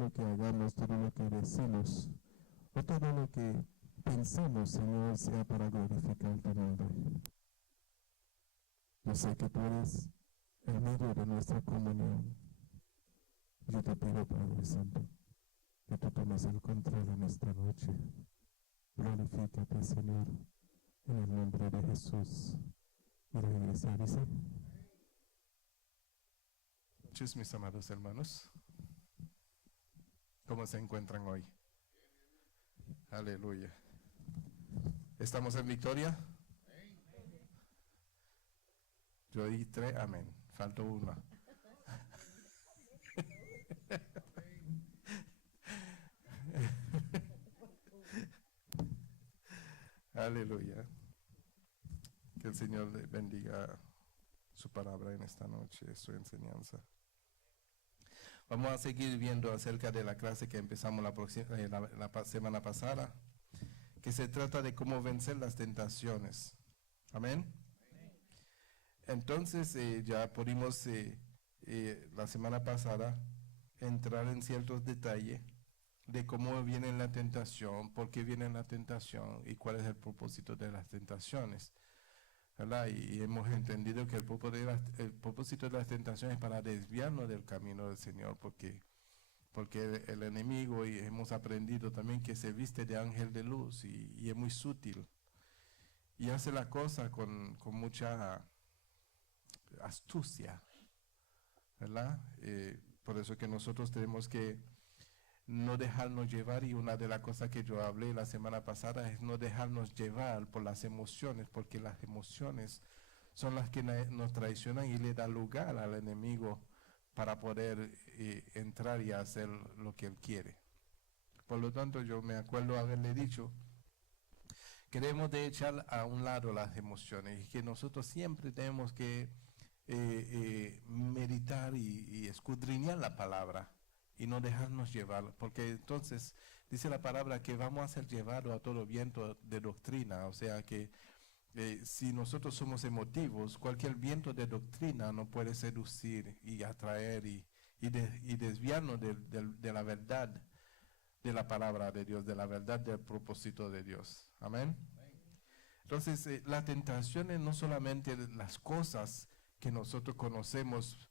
lo que hagamos, todo lo que decimos, o todo lo que pensemos, Señor, sea para glorificar tu nombre. Yo sé que tú eres el medio de nuestra comunión. Yo te pido, Padre Santo, que tú tomes el control en esta noche. Glorifícate, Señor, en el nombre de Jesús. Y la iglesia dice: Muchos mis amados hermanos, ¿cómo se encuentran hoy? Aleluya. ¿Estamos en victoria? Yo di 3, amén. Faltó una. Aleluya. Que el Señor le bendiga su palabra en esta noche, su enseñanza. Vamos a seguir viendo acerca de la clase que empezamos la semana pasada, que se trata de cómo vencer las tentaciones. Amén. Entonces ya pudimos la semana pasada entrar en ciertos detalles de cómo viene la tentación, por qué viene la tentación y cuál es el propósito de las tentaciones, ¿verdad? Y hemos entendido que el propósito de las tentaciones es para desviarnos del camino del Señor, porque el enemigo, y hemos aprendido también que se viste de ángel de luz y es muy sutil y hace la cosa con mucha astucia, ¿verdad? Por eso que nosotros tenemos que no dejarnos llevar, y una de las cosas que yo hablé la semana pasada es no dejarnos llevar por las emociones, porque las emociones son las que nos traicionan y le da lugar al enemigo para poder entrar y hacer lo que él quiere. Por lo tanto, yo me acuerdo haberle dicho que debemos de echar a un lado las emociones y que nosotros siempre tenemos que meditar y escudriñar la palabra y no dejarnos llevar, porque entonces dice la palabra que vamos a ser llevados a todo viento de doctrina, o sea que si nosotros somos emotivos, cualquier viento de doctrina nos puede seducir y atraer y desviarnos de la verdad de la palabra de Dios, de la verdad del propósito de Dios. Amén. Entonces, las tentaciones no solamente las cosas que nosotros conocemos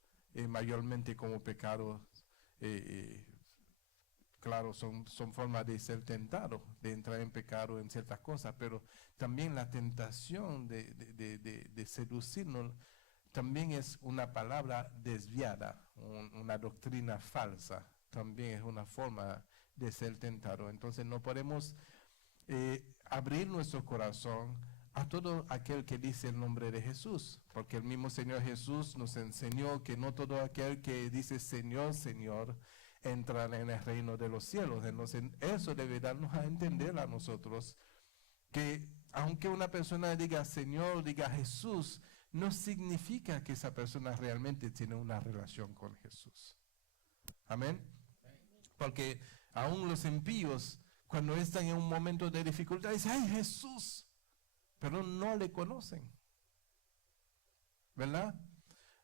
mayormente como pecados, claro, son formas de ser tentado, de entrar en pecado en ciertas cosas, pero también la tentación de seducirnos también es una palabra desviada, una doctrina falsa, también es una forma de ser tentado. Entonces no podemos abrir nuestro corazón a todo aquel que dice el nombre de Jesús, porque el mismo Señor Jesús nos enseñó que no todo aquel que dice Señor, Señor, entra en el reino de los cielos. Entonces eso debe darnos a entender a nosotros que aunque una persona diga Señor, diga Jesús, no significa que esa persona realmente tiene una relación con Jesús. Amén. Porque aún los impíos, cuando están en un momento de dificultad, dicen, ¡ay, Jesús! Pero no le conocen, ¿verdad?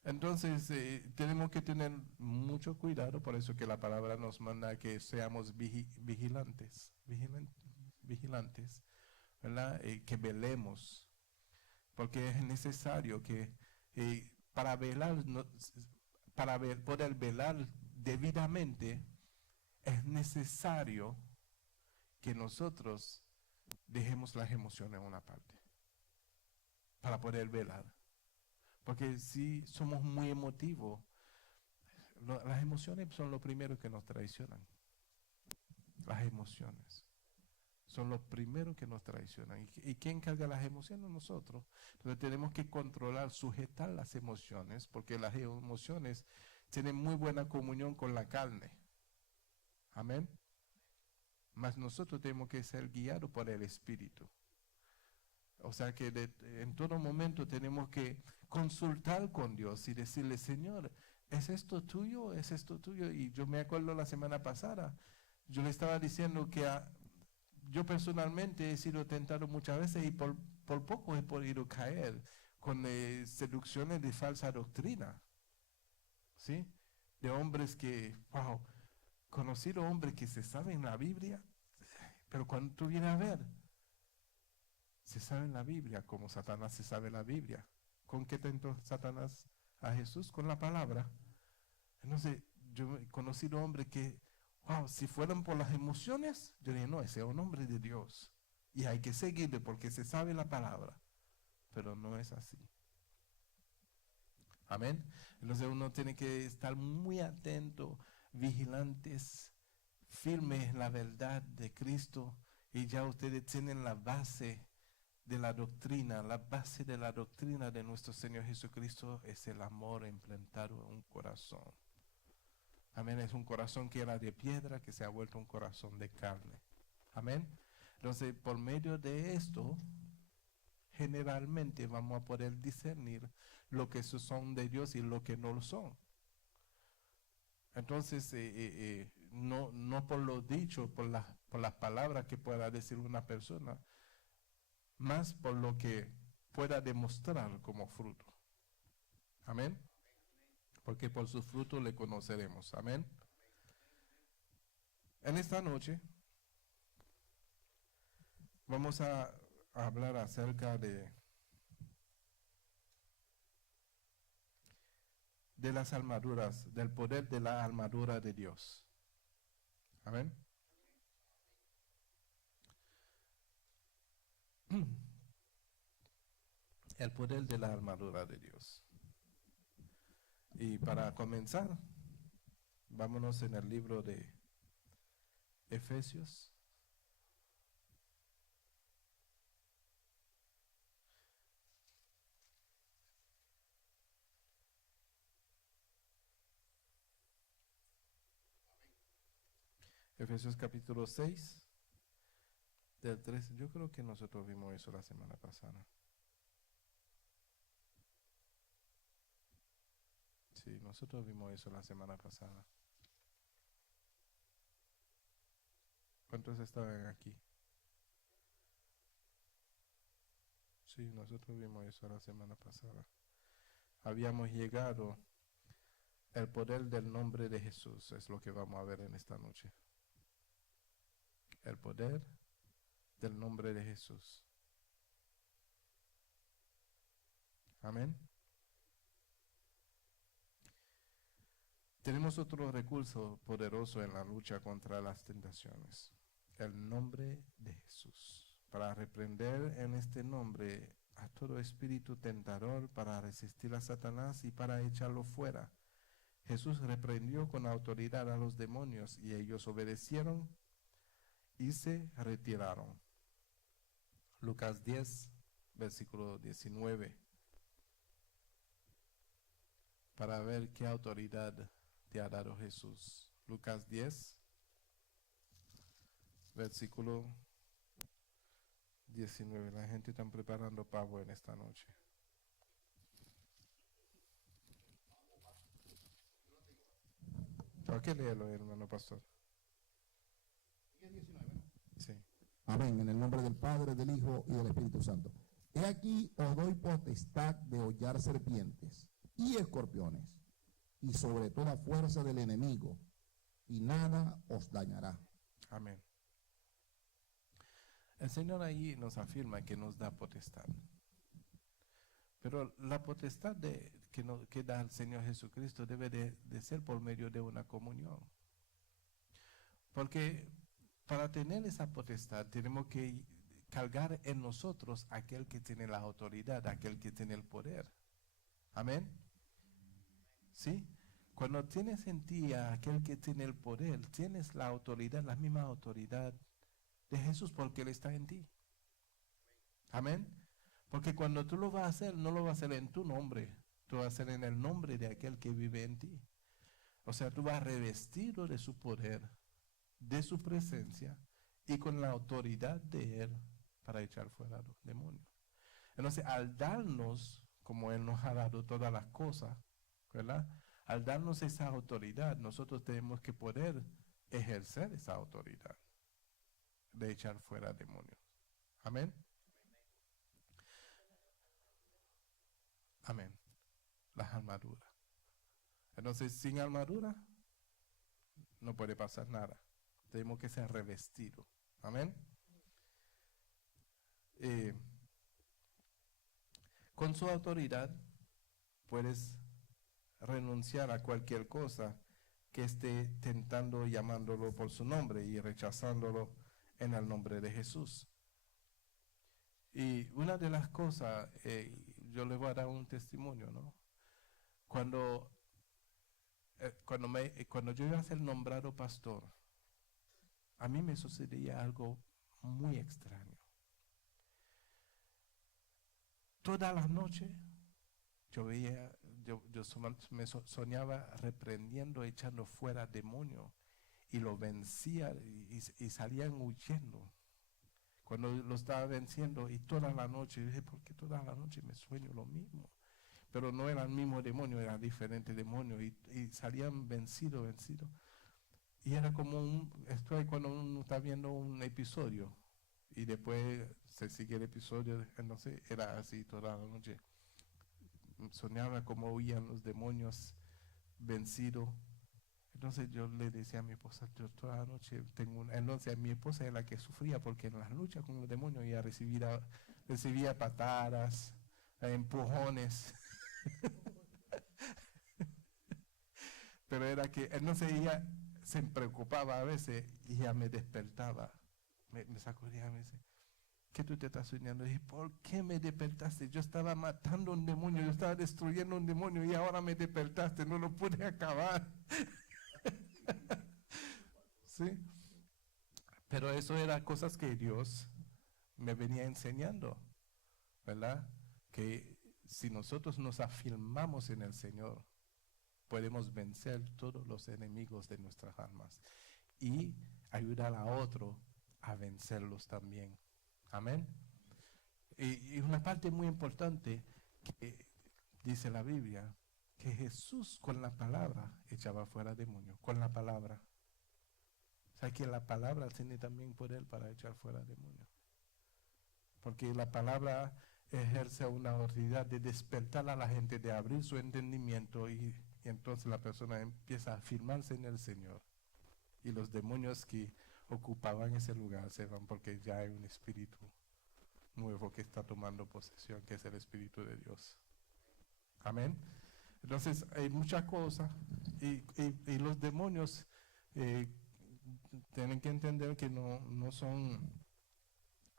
Entonces tenemos que tener mucho cuidado, por eso que la palabra nos manda que seamos vigilantes, ¿verdad? Que velemos, porque es necesario que para velar, poder velar debidamente, es necesario que nosotros dejemos las emociones en una parte para poder velar. Porque si somos muy emotivos, las emociones son lo primero que nos traicionan. Las emociones son lo primero que nos traicionan. ¿Y quién carga las emociones? Nosotros. Entonces tenemos que controlar, sujetar las emociones, porque las emociones tienen muy buena comunión con la carne. Amén. Mas nosotros tenemos que ser guiados por el Espíritu. O sea que en todo momento tenemos que consultar con Dios y decirle, Señor, ¿es esto tuyo? ¿Es esto tuyo? Y yo me acuerdo la semana pasada, yo le estaba diciendo que yo personalmente he sido tentado muchas veces y por poco he podido caer con seducciones de falsa doctrina. ¿Sí? De hombres que, wow, conocido hombres que se saben la Biblia, pero cuando tú vienes a ver, se sabe la Biblia como Satanás se sabe la Biblia. ¿Con qué tentó Satanás a Jesús? Con la palabra. Entonces, yo he conocido hombres que, wow, si fueran por las emociones, yo dije, no, ese es un hombre de Dios. Y hay que seguirle porque se sabe la palabra. Pero no es así. Amén. Entonces uno tiene que estar muy atento, vigilantes, firmes en la verdad de Cristo. Y ya ustedes tienen la base de la doctrina. La base de la doctrina de nuestro Señor Jesucristo es el amor implantado en un corazón. Amén. Es un corazón que era de piedra que se ha vuelto un corazón de carne. Amén. Entonces, por medio de esto, generalmente vamos a poder discernir lo que son de Dios y lo que no lo son. Entonces, no por lo dicho, por las palabras que pueda decir una persona, más por lo que pueda demostrar como fruto. Amén. Porque por su fruto le conoceremos. Amén. En esta noche vamos a hablar acerca de las armaduras, del poder de la armadura de Dios. Amén. El poder de la armadura de Dios. Y para comenzar, vámonos en el libro de Efesios. Efesios capítulo 6, del 3. Yo creo que nosotros vimos eso la semana pasada. Sí, nosotros vimos eso la semana pasada. ¿Cuántos estaban aquí? Sí, nosotros vimos eso la semana pasada. Habíamos llegado al poder del nombre de Jesús, es lo que vamos a ver en esta noche. El poder del nombre de Jesús. Amén. Tenemos otro recurso poderoso en la lucha contra las tentaciones. El nombre de Jesús. Para reprender en este nombre a todo espíritu tentador, para resistir a Satanás y para echarlo fuera. Jesús reprendió con autoridad a los demonios y ellos obedecieron y se retiraron. Lucas 10, versículo 19. Para ver qué autoridad te ha dado Jesús. Lucas 10, versículo 19. La gente está preparando pavo en esta noche. ¿Por qué léelo, hermano pastor? Sí. Amén. En el nombre del Padre, del Hijo y del Espíritu Santo. He aquí os doy potestad de hollar serpientes y escorpiones y sobre toda fuerza del enemigo, y nada os dañará. Amén. El Señor ahí nos afirma que nos da potestad. Pero la potestad que da el Señor Jesucristo debe de ser por medio de una comunión. Porque para tener esa potestad tenemos que cargar en nosotros aquel que tiene la autoridad, aquel que tiene el poder. Amén. ¿Sí? Cuando tienes en ti a aquel que tiene el poder, tienes la autoridad, la misma autoridad de Jesús porque Él está en ti. Amén. Porque cuando tú lo vas a hacer, no lo vas a hacer en tu nombre, tú vas a hacer en el nombre de aquel que vive en ti. O sea, tú vas revestido de su poder, de su presencia y con la autoridad de Él para echar fuera a los demonios. Entonces, al darnos, como Él nos ha dado todas las cosas, ¿verdad? Al darnos esa autoridad, nosotros tenemos que poder ejercer esa autoridad de echar fuera demonios. Amén. Amén. Las armaduras. Entonces, sin armadura, no puede pasar nada. Tenemos que ser revestidos. Amén. Con su autoridad puedes renunciar a cualquier cosa que esté tentando llamándolo por su nombre y rechazándolo en el nombre de Jesús. Y una de las cosas, yo le voy a dar un testimonio, ¿no? Cuando yo iba a ser nombrado pastor, a mí me sucedía algo muy extraño. Toda la noche yo me soñaba reprendiendo, echando fuera demonios, y lo vencía y salían huyendo. Cuando lo estaba venciendo, y toda la noche, yo dije, ¿por qué toda la noche me sueño lo mismo? Pero no era el mismo demonio, era diferente demonio, y salían vencidos. Y era como esto es cuando uno está viendo un episodio, y después se sigue el episodio, entonces era así toda la noche. Soñaba como huían los demonios vencidos. Entonces yo le decía a mi esposa, yo toda la noche entonces mi esposa es la que sufría, porque en las luchas con los demonios ella recibía patadas, empujones. Pero era que, entonces ella se preocupaba a veces y ella me despertaba, me sacudía, me decía, ¿qué tú te estás soñando? Y dije, ¿por qué me despertaste? Yo estaba matando un demonio, yo estaba destruyendo un demonio, y ahora me despertaste, no lo pude acabar. ¿Sí? Pero eso eran cosas que Dios me venía enseñando, ¿verdad? Que si nosotros nos afirmamos en el Señor, podemos vencer todos los enemigos de nuestras almas y ayudar a otro a vencerlos también. Amén. Y una parte muy importante que dice la Biblia, que Jesús con la palabra echaba fuera demonios, con la palabra. O sea que la palabra tiene también poder para echar fuera demonios. Porque la palabra ejerce una autoridad de despertar a la gente, de abrir su entendimiento, y entonces la persona empieza a afirmarse en el Señor. Y los demonios que ocupaban ese lugar se van, porque ya hay un espíritu nuevo que está tomando posesión, que es el Espíritu de Dios. Amén. Entonces hay muchas cosas, y los demonios tienen que entender que no son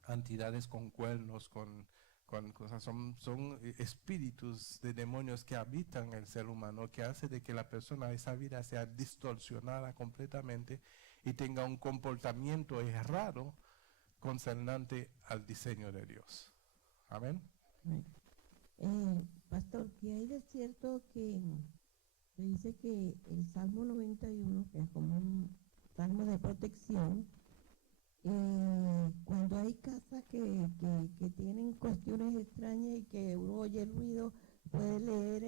entidades con cuernos, con cosas, son espíritus de demonios que habitan el ser humano, que hace de que la persona, esa vida sea distorsionada completamente y tenga un comportamiento errado concernente al diseño de Dios. Amén. Pastor, ¿qué hay de cierto que se dice que el Salmo 91, que es como un salmo de protección, cuando hay casas que tienen cuestiones extrañas y que uno oye el ruido, puede leer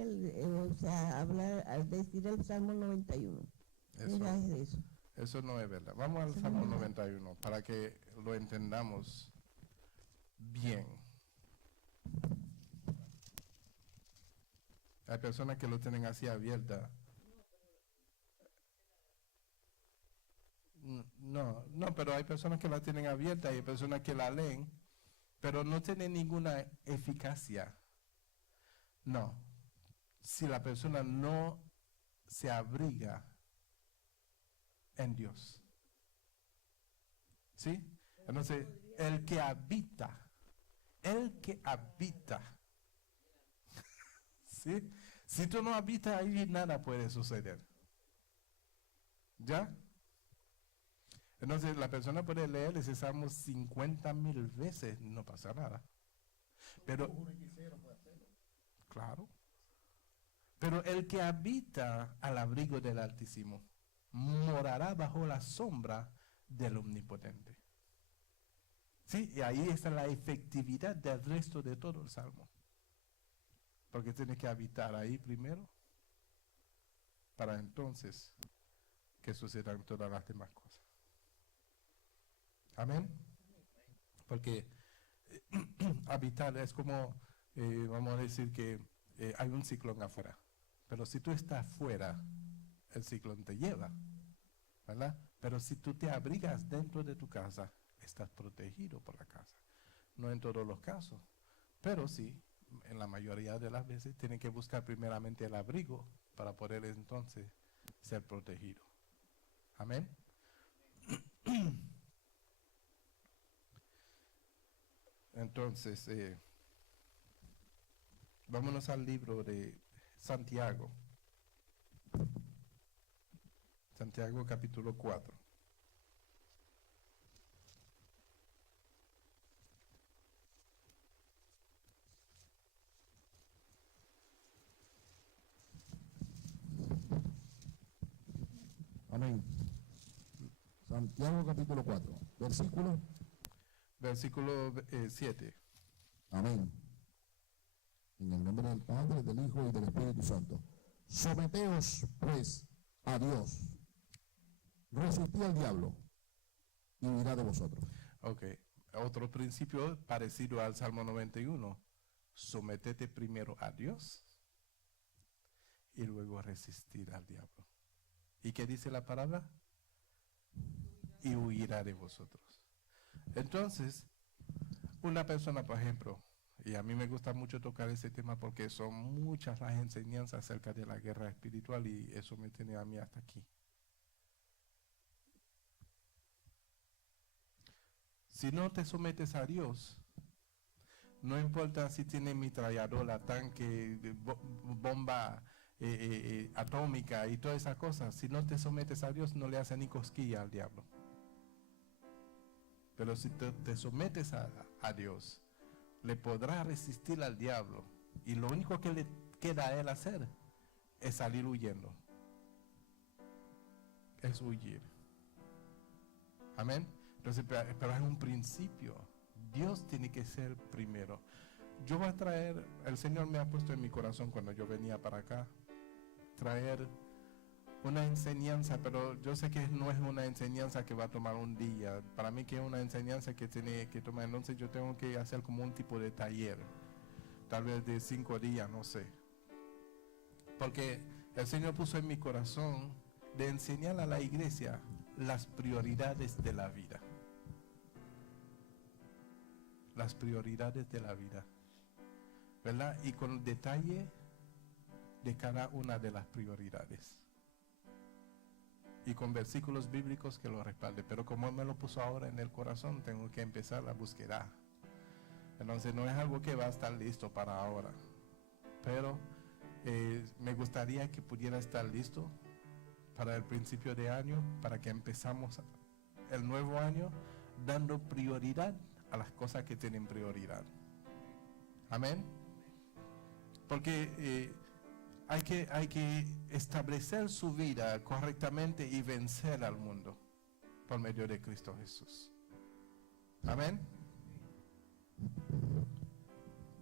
decir el Salmo 91? Eso no es verdad. Vamos al Salmo 91 para que lo entendamos bien. Hay personas que lo tienen así abierta. No, pero hay personas que la tienen abierta y hay personas que la leen, pero no tienen ninguna eficacia. No. Si la persona no se abriga en Dios. ¿Sí? Entonces, el que habita, ¿sí? Si tú no habitas ahí, nada puede suceder. ¿Ya? Entonces, la persona puede leer ese salmo 50,000 veces, no pasa nada. Pero, claro. Pero el que habita al abrigo del Altísimo morará bajo la sombra del Omnipotente. Sí, y ahí está la efectividad del resto de todo el salmo. Porque tiene que habitar ahí primero, para entonces que sucedan todas las demás cosas. Amén. Porque habitar es como, vamos a decir que hay un ciclón afuera. Pero si tú estás afuera, el ciclón te lleva. ¿verdad? Pero si tú te abrigas dentro de tu casa, estás protegido por la casa. No en todos los casos, pero sí, en la mayoría de las veces tienen que buscar primeramente el abrigo para poder entonces ser protegido. Amén. Entonces, vámonos al libro de Santiago. Santiago capítulo 4. Amén. Santiago capítulo 4, Versículo 7. Amén. En el nombre del Padre, del Hijo y del Espíritu Santo. Someteos, pues, a Dios. Resistid al diablo y huirá de vosotros. Ok. Otro principio parecido al Salmo 91. Sometete primero a Dios y luego resistir al diablo. ¿Y qué dice la palabra? Y huirá de vosotros. Entonces, una persona, por ejemplo, y a mí me gusta mucho tocar ese tema porque son muchas las enseñanzas acerca de la guerra espiritual y eso me tiene a mí hasta aquí. Si no te sometes a Dios, no importa si tiene metralladora, tanque, bomba atómica y todas esas cosas, si no te sometes a Dios no le hace ni cosquilla al diablo. Pero si te sometes a Dios, le podrás resistir al diablo y lo único que le queda a él hacer es salir huyendo. Es huir. Amén. Entonces, pero es un principio. Dios tiene que ser primero. Yo voy a traer, el Señor me ha puesto en mi corazón cuando yo venía para acá, traer una enseñanza, pero yo sé que no es una enseñanza que va a tomar un día. Para mí que es una enseñanza que tiene que tomar, entonces yo tengo que hacer como un tipo de taller, tal vez de 5 días, no sé. Porque el Señor puso en mi corazón de enseñar a la iglesia las prioridades de la vida. Las prioridades de la vida, ¿verdad? Y con detalle de cada una de las prioridades. Y con versículos bíblicos que lo respalden. Pero como Él me lo puso ahora en el corazón, tengo que empezar la búsqueda. Entonces no es algo que va a estar listo para ahora. Pero me gustaría que pudiera estar listo para el principio de año, para que empezamos el nuevo año dando prioridad a las cosas que tienen prioridad. Amén. Porque hay que establecer su vida correctamente y vencer al mundo por medio de Cristo Jesús. Amén.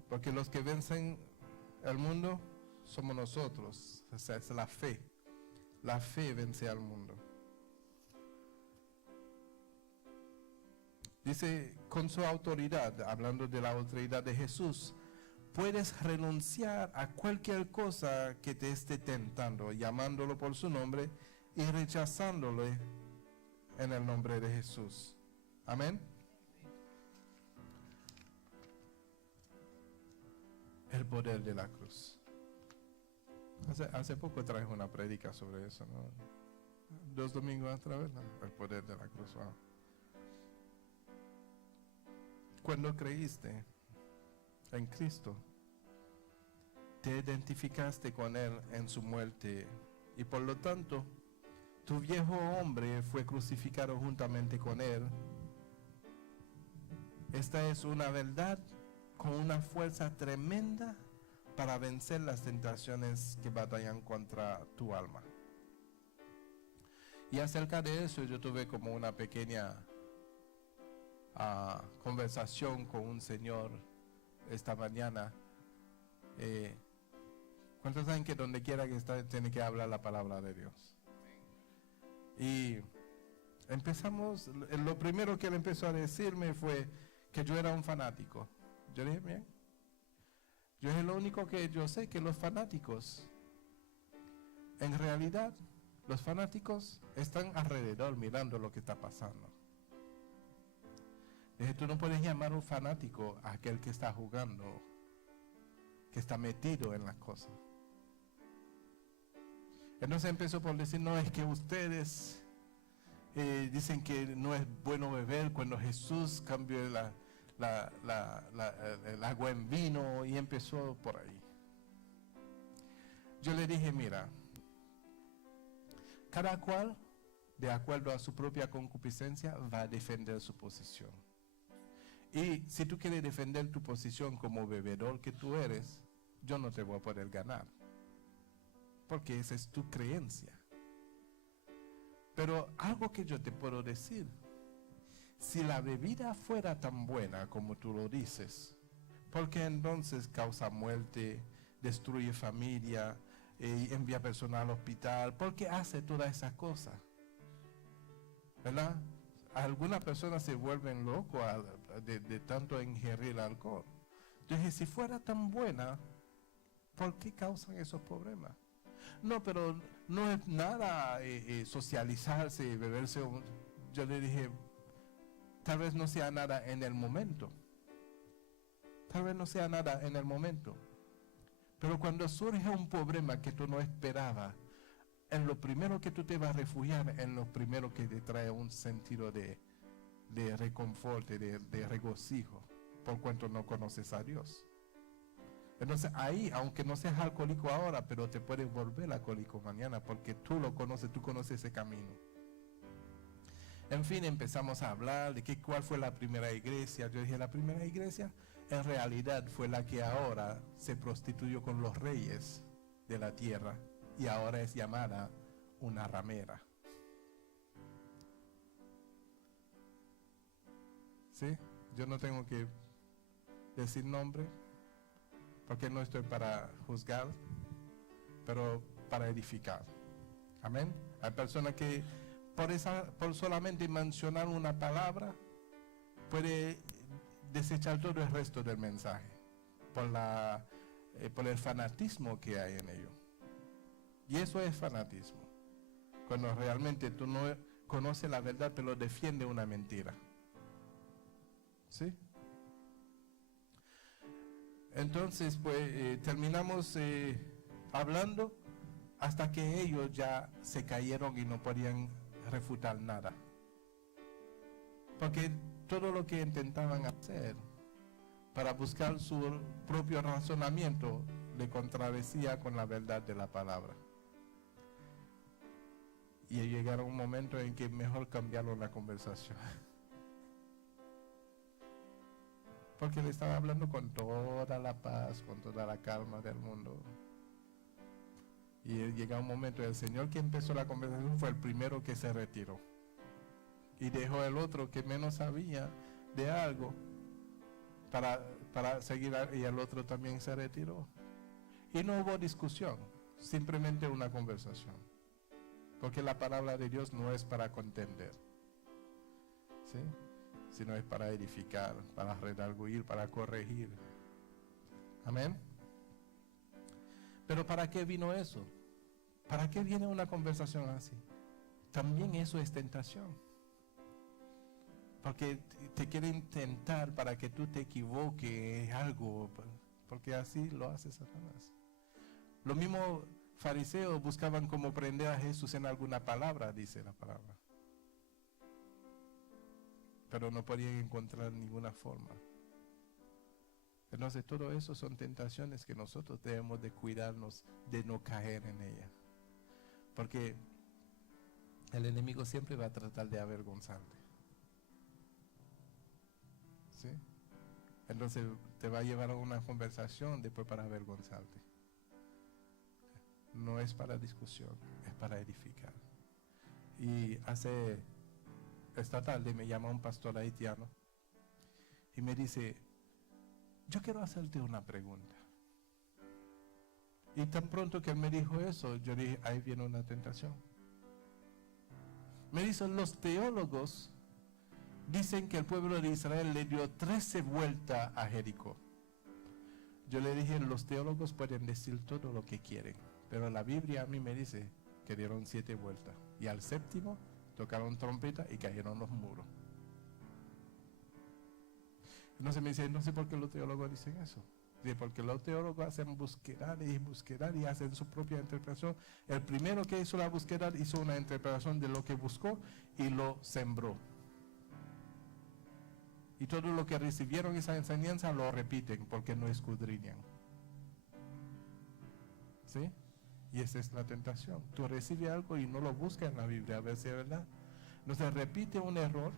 Porque los que vencen al mundo somos nosotros. O sea, es la fe. La fe vence al mundo. Dice, con su autoridad, hablando de la autoridad de Jesús, puedes renunciar a cualquier cosa que te esté tentando, llamándolo por su nombre y rechazándolo en el nombre de Jesús. Amén. El poder de la cruz. Hace poco traje una prédica sobre eso, ¿no? 2 domingos atrás, ¿verdad? El poder de la cruz. Wow. Cuando creíste en Cristo, te identificaste con Él en su muerte y por lo tanto tu viejo hombre fue crucificado juntamente con Él. Esta es una verdad con una fuerza tremenda para vencer las tentaciones que batallan contra tu alma. Y acerca de eso yo tuve como una pequeña conversación con un señor esta mañana. ¿Cuántos saben que donde quiera que está tiene que hablar la palabra de Dios? Y empezamos, lo primero que él empezó a decirme fue que yo era un fanático. Yo dije, bien, yo es lo único que yo sé, que los fanáticos en realidad Los fanáticos están alrededor mirando lo que está pasando. Dije, tú no puedes llamar un fanático a aquel que está jugando, que está metido en las cosas. Entonces empezó por decir, no, es que ustedes dicen que no es bueno beber cuando Jesús cambió el agua en vino, y empezó por ahí. Yo le dije, mira, cada cual, de acuerdo a su propia concupiscencia, va a defender su posición. Y si tú quieres defender tu posición como bebedor que tú eres, yo no te voy a poder ganar, porque esa es tu creencia. Pero algo que yo te puedo decir, si la bebida fuera tan buena como tú lo dices, ¿por qué entonces causa muerte, destruye familia, envía personas al hospital? ¿Por qué hace todas esas cosas? ¿Verdad? Algunas personas se vuelven locos de tanto ingerir alcohol. Yo dije, si fuera tan buena, ¿por qué causan esos problemas? No, pero no es nada socializarse y beberse. Yo le dije, tal vez no sea nada en el momento. Tal vez no sea nada en el momento. Pero cuando surge un problema que tú no esperabas, en lo primero que tú te vas a refugiar, en lo primero que te trae un sentido de reconforto, de regocijo, por cuanto no conoces a Dios. Entonces ahí, aunque no seas alcohólico ahora, pero te puedes volver alcohólico mañana, porque tú lo conoces, tú conoces ese camino. En fin, empezamos a hablar de cuál fue la primera iglesia. Yo dije, la primera iglesia en realidad fue la que ahora se prostituyó con los reyes de la tierra y ahora es llamada una ramera. ¿Sí? Yo no tengo que decir nombre, porque no estoy para juzgar, pero para edificar. Amén. Hay personas que por solamente mencionar una palabra puede desechar todo el resto del mensaje por el fanatismo que hay en ello. Y eso es fanatismo, cuando realmente tú no conoces la verdad pero defiendes una mentira. ¿Sí? Entonces, pues terminamos hablando hasta que ellos ya se cayeron y no podían refutar nada. Porque todo lo que intentaban hacer para buscar su propio razonamiento le contradecía con la verdad de la palabra. Y llegaron un momento en que mejor cambiaron la conversación. Porque le estaba hablando con toda la paz, con toda la calma del mundo. Y llega un momento, el Señor que empezó la conversación fue el primero que se retiró. Y dejó el otro que menos sabía de algo para seguir, y el otro también se retiró. Y no hubo discusión, simplemente una conversación. Porque la palabra de Dios no es para contender, ¿sí? Sino es para edificar, para redarguir, para corregir. Amén. Pero ¿para qué vino eso? ¿Para qué viene una conversación así? También eso es tentación. Porque te quieren tentar para que tú te equivoques algo, porque así lo hace Satanás. Los mismos fariseos buscaban como prender a Jesús en alguna palabra, dice la palabra. Pero no podían encontrar ninguna forma. Entonces todo eso son tentaciones que nosotros debemos de cuidarnos de no caer en ellas. Porque el enemigo siempre va a tratar de avergonzarte. ¿Sí? Entonces te va a llevar a una conversación después para avergonzarte. No es para discusión, es para edificar. Y esta tarde me llama un pastor haitiano y me dice, yo quiero hacerte una pregunta. Y tan pronto que él me dijo eso, yo dije, ahí viene una tentación. Me dice, los teólogos dicen que el pueblo de Israel le dio 13 vueltas a Jericó. Yo le dije, los teólogos pueden decir todo lo que quieren, pero la Biblia a mí me dice que dieron 7 vueltas. Y al séptimo tocaron trompeta y cayeron los muros. Entonces me dice, no sé por qué los teólogos dicen eso. Dice, porque los teólogos hacen búsqueda y hacen su propia interpretación. El primero que hizo la búsqueda hizo una interpretación de lo que buscó y lo sembró. Y todo lo que recibieron esa enseñanza lo repiten porque no escudriñan. ¿Sí? Y esa es la tentación. Tú recibes algo y no lo buscas en la Biblia a ver si es verdad. Entonces repite un error.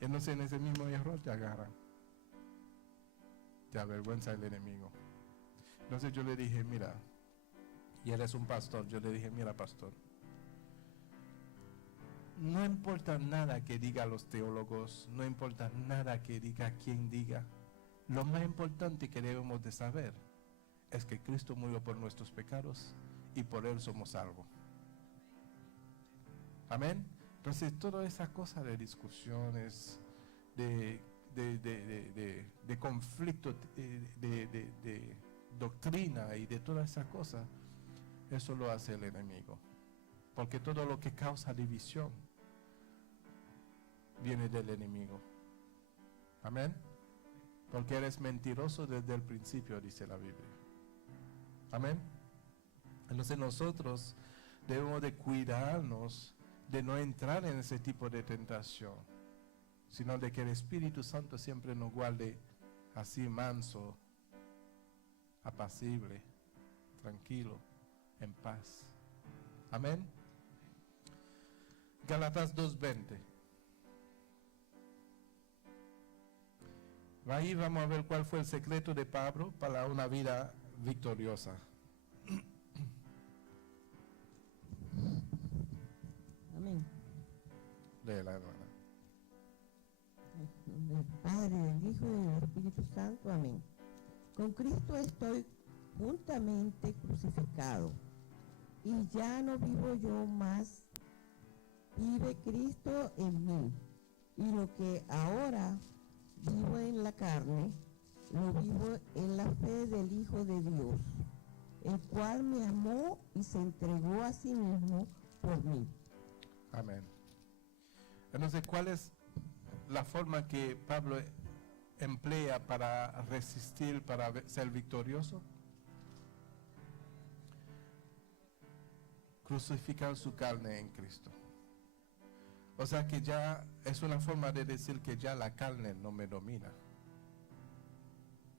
Entonces en ese mismo error te agarran. Te avergüenza el enemigo. Entonces yo le dije, mira, y él es un pastor, yo le dije, mira pastor, no importa nada que digan los teólogos, no importa nada que diga quien diga, lo más importante que debemos de saber es que Cristo murió por nuestros pecados y por Él somos salvos. Amén. Entonces toda esa cosa de discusiones, de conflicto, de doctrina y de todas esas cosas, eso lo hace el enemigo. Porque todo lo que causa división viene del enemigo. Amén. Porque eres mentiroso desde el principio, dice la Biblia. Amén. Entonces nosotros debemos de cuidarnos de no entrar en ese tipo de tentación, sino de que el Espíritu Santo siempre nos guarde así manso, apacible, tranquilo, en paz. Amén. Gálatas 2:20. Ahí vamos a ver cuál fue el secreto de Pablo para una vida victoriosa. Amén. Léela, hermana. En nombre del Padre, del Hijo y del Espíritu Santo. Amén. Con Cristo estoy juntamente crucificado, y ya no vivo yo más, vive Cristo en mí. Y lo que ahora vivo en la carne, lo vivo en la fe del Hijo de Dios, el cual me amó y se entregó a sí mismo por mí. Amén. Entonces, ¿cuál es la forma que Pablo emplea para resistir, para ser victorioso? Crucificar su carne en Cristo. O sea que ya es una forma de decir que ya la carne no me domina,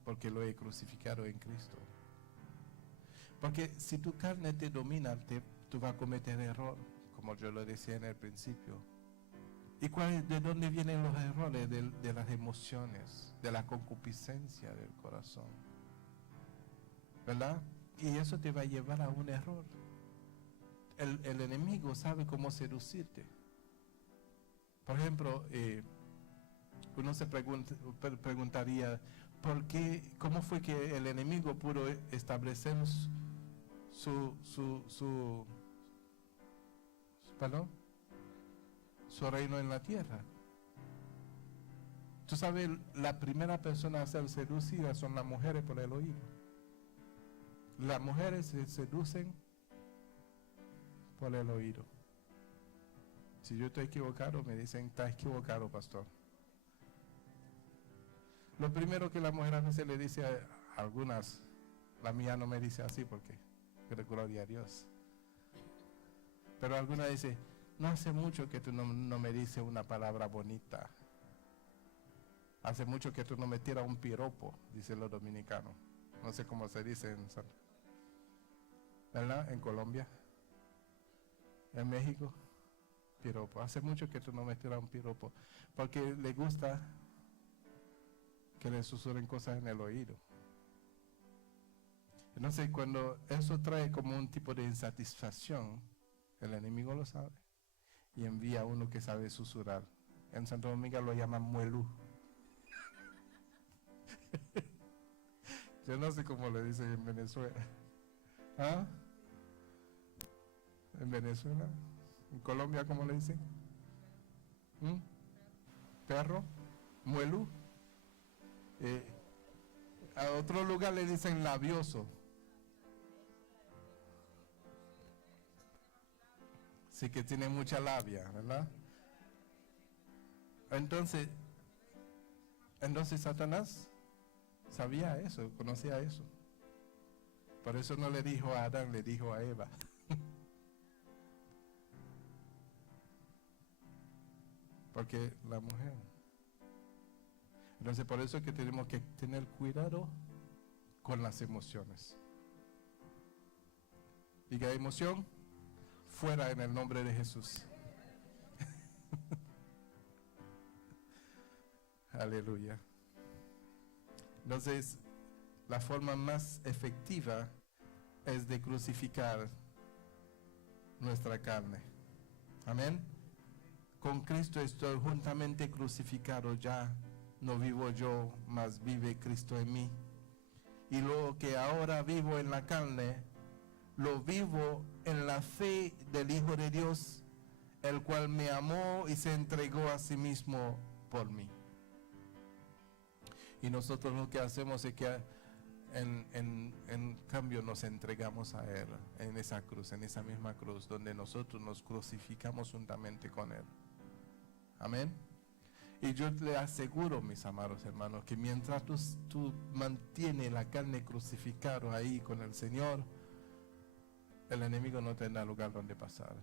porque lo he crucificado en Cristo. Porque si tu carne te domina, tú vas a cometer error, como yo lo decía en el principio. ¿Y de dónde vienen los errores? De las emociones, de la concupiscencia del corazón, ¿verdad? Y eso te va a llevar a un error. El enemigo sabe cómo seducirte. Por ejemplo, uno se preguntaría, ¿por qué, cómo fue que el enemigo pudo establecer su reino en la tierra? Tú sabes, la primera persona a ser seducida son las mujeres por el oído. Las mujeres se seducen por el oído. Si yo estoy equivocado, me dicen, está equivocado, pastor. Lo primero que la mujer a veces le dice a algunas, la mía no me dice así porque, pero gloria a Dios. Pero alguna dice, no hace mucho que tú no me dices una palabra bonita. Hace mucho que tú no me tiras un piropo, dicen los dominicanos. No sé cómo se dice ¿verdad? En Colombia, en México. Piropo. Hace mucho que tú no me tiras un piropo, porque le gusta que le susurren cosas en el oído. Entonces, cuando eso trae como un tipo de insatisfacción, el enemigo lo sabe y envía a uno que sabe susurrar. En Santo Domingo lo llaman muelú. Yo no sé cómo le dicen en Venezuela. ¿Ah? ¿En Venezuela? ¿En Colombia cómo le dicen? ¿Perro? ¿Muelú? A otro lugar le dicen labioso. Sí que tiene mucha labia, ¿verdad? Entonces Satanás sabía eso, conocía eso. Por eso no le dijo a Adán, le dijo a Eva. Porque la mujer. Entonces por eso es que tenemos que tener cuidado con las emociones. Diga emoción, fuera en el nombre de Jesús. Aleluya. Entonces, la forma más efectiva es de crucificar nuestra carne. Amén. Con Cristo estoy juntamente crucificado ya. No vivo yo, mas vive Cristo en mí. Y lo que ahora vivo en la carne, lo vivo en la fe del Hijo de Dios, el cual me amó y se entregó a sí mismo por mí. Y nosotros lo que hacemos es que en cambio nos entregamos a Él en esa cruz, en esa misma cruz, donde nosotros nos crucificamos juntamente con Él. Amén. Y yo le aseguro, mis amados hermanos, que mientras tú mantienes la carne crucificada ahí con el Señor, el enemigo no tendrá lugar donde pasar.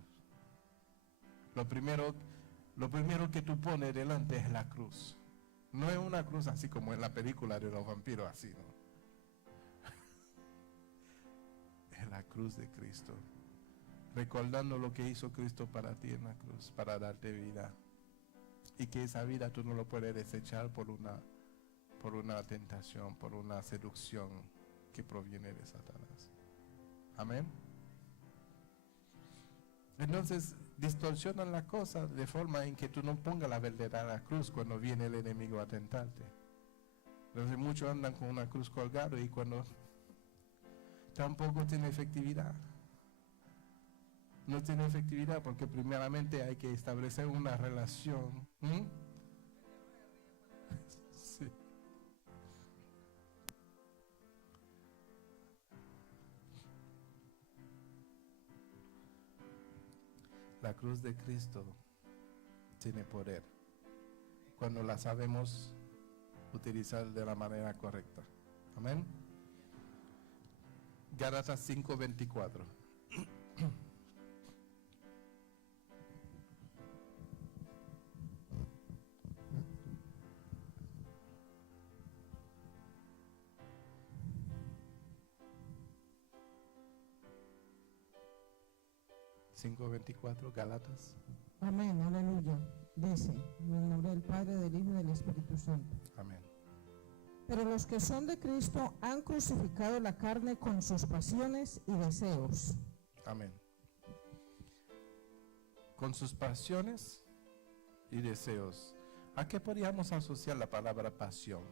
Lo primero que tú pones delante es la cruz. No es una cruz así como en la película de los vampiros, así, ¿no? Es la cruz de Cristo. Recordando lo que hizo Cristo para ti en la cruz, para darte vida. Y que esa vida tú no lo puedes desechar por una tentación, por una seducción que proviene de Satanás. Amén. Entonces distorsionan la cosa de forma en que tú no pongas la verdadera cruz cuando viene el enemigo a tentarte. Entonces muchos andan con una cruz colgada y cuando tampoco tiene efectividad. No tiene efectividad porque primeramente hay que establecer una relación. Sí. La cruz de Cristo tiene poder cuando la sabemos utilizar de la manera correcta. Amén. Gálatas 5:24. Gálatas. Amén, aleluya. Dice, en el nombre del Padre, del Hijo y del Espíritu Santo. Amén. Pero los que son de Cristo han crucificado la carne con sus pasiones y deseos. Amén. Con sus pasiones y deseos. ¿A qué podríamos asociar la palabra pasión?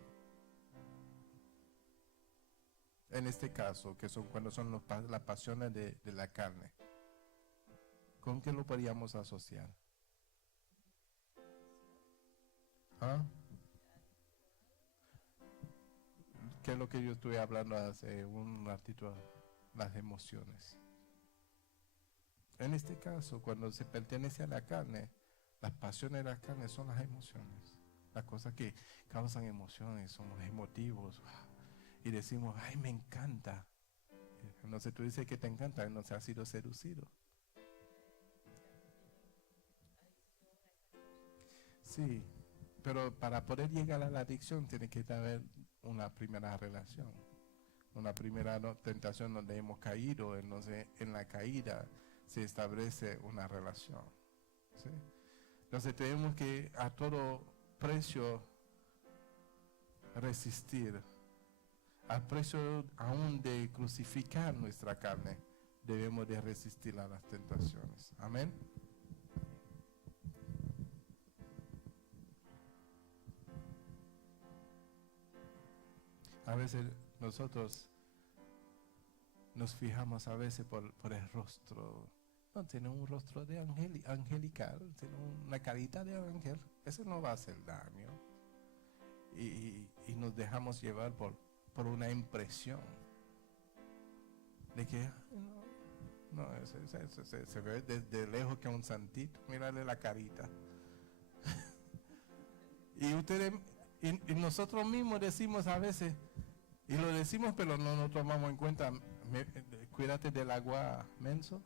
En este caso, que son cuando son las pasiones de la carne. ¿Con qué lo podríamos asociar? ¿Ah? ¿Qué es lo que yo estuve hablando hace un ratito? Las emociones. En este caso, cuando se pertenece a la carne, las pasiones de la carne son las emociones. Las cosas que causan emociones, somos emotivos. Y decimos, ay, me encanta. Entonces tú dices que te encanta, entonces has sido seducido. Sí, pero para poder llegar a la adicción tiene que haber una primera relación, una primera tentación donde hemos caído, entonces en la caída se establece una relación. ¿Sí? Entonces tenemos que a todo precio resistir, al precio aún de crucificar nuestra carne, debemos de resistir a las tentaciones. Amén. A veces nosotros nos fijamos a veces por el rostro. No, tiene un rostro de angelical, tiene una carita de ángel. Eso no va a hacer daño. Y nos dejamos llevar por una impresión de que No, se ve desde lejos que es un santito. Mírale la carita. Y ustedes, y nosotros mismos decimos a veces, y lo decimos pero no nos tomamos en cuenta, cuídate del agua menso.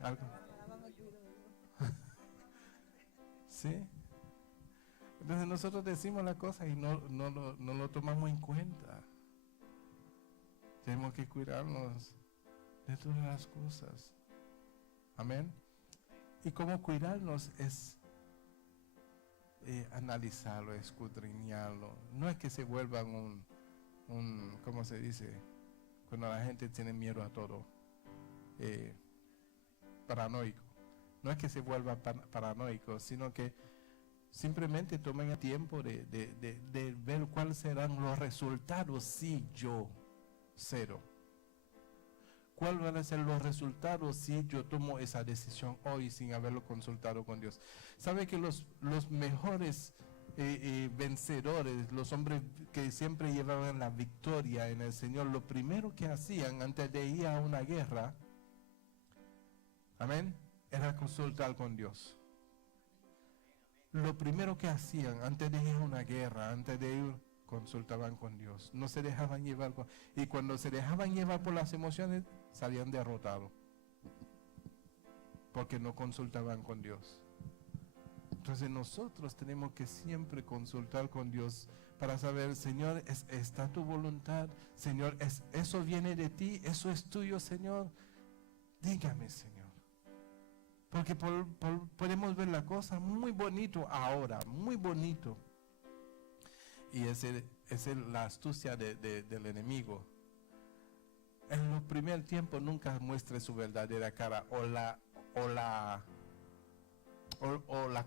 ¿Algo? ¿Sí? Entonces nosotros decimos la cosa y no lo tomamos en cuenta. Tenemos que cuidarnos de todas las cosas. Amén. Y cómo cuidarnos es analizarlo, escudriñarlo. No es que se vuelvan un ¿cómo se dice? Cuando la gente tiene miedo a todo. Paranoico. No es que se vuelva paranoico, sino que simplemente tomen el tiempo de ver cuáles serán los resultados si yo cero. ¿Cuáles van a ser los resultados si yo tomo esa decisión hoy sin haberlo consultado con Dios? ¿Sabe que los mejores vencedores, los hombres que siempre llevaban la victoria en el Señor, lo primero que hacían antes de ir a una guerra, amén, era consultar con Dios? Lo primero que hacían antes de ir a una guerra, antes de ir, consultaban con Dios. No se dejaban llevar y cuando se dejaban llevar por las emociones, salían derrotados. Porque no consultaban con Dios. Entonces nosotros tenemos que siempre consultar con Dios para saber, Señor, ¿está tu voluntad? Señor, ¿eso viene de ti? ¿Eso es tuyo, Señor? Dígame, Señor. Porque podemos ver la cosa muy bonito ahora, muy bonito. Y esa es la astucia del enemigo. En los primeros tiempos nunca muestre su verdadera cara o la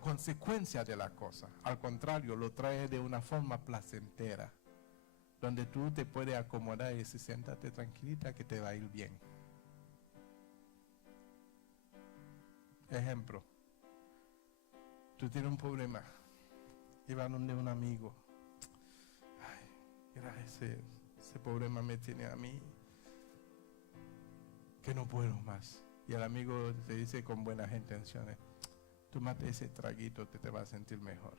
consecuencia de la cosa. Al contrario, lo trae de una forma placentera, donde tú te puedes acomodar y decir, siéntate tranquilita que te va a ir bien. Ejemplo, tú tienes un problema y vas donde un amigo. Ay, mira, ese problema me tiene a mí que no puedo más. Y el amigo te dice con buenas intenciones, tómate ese traguito que te va a sentir mejor.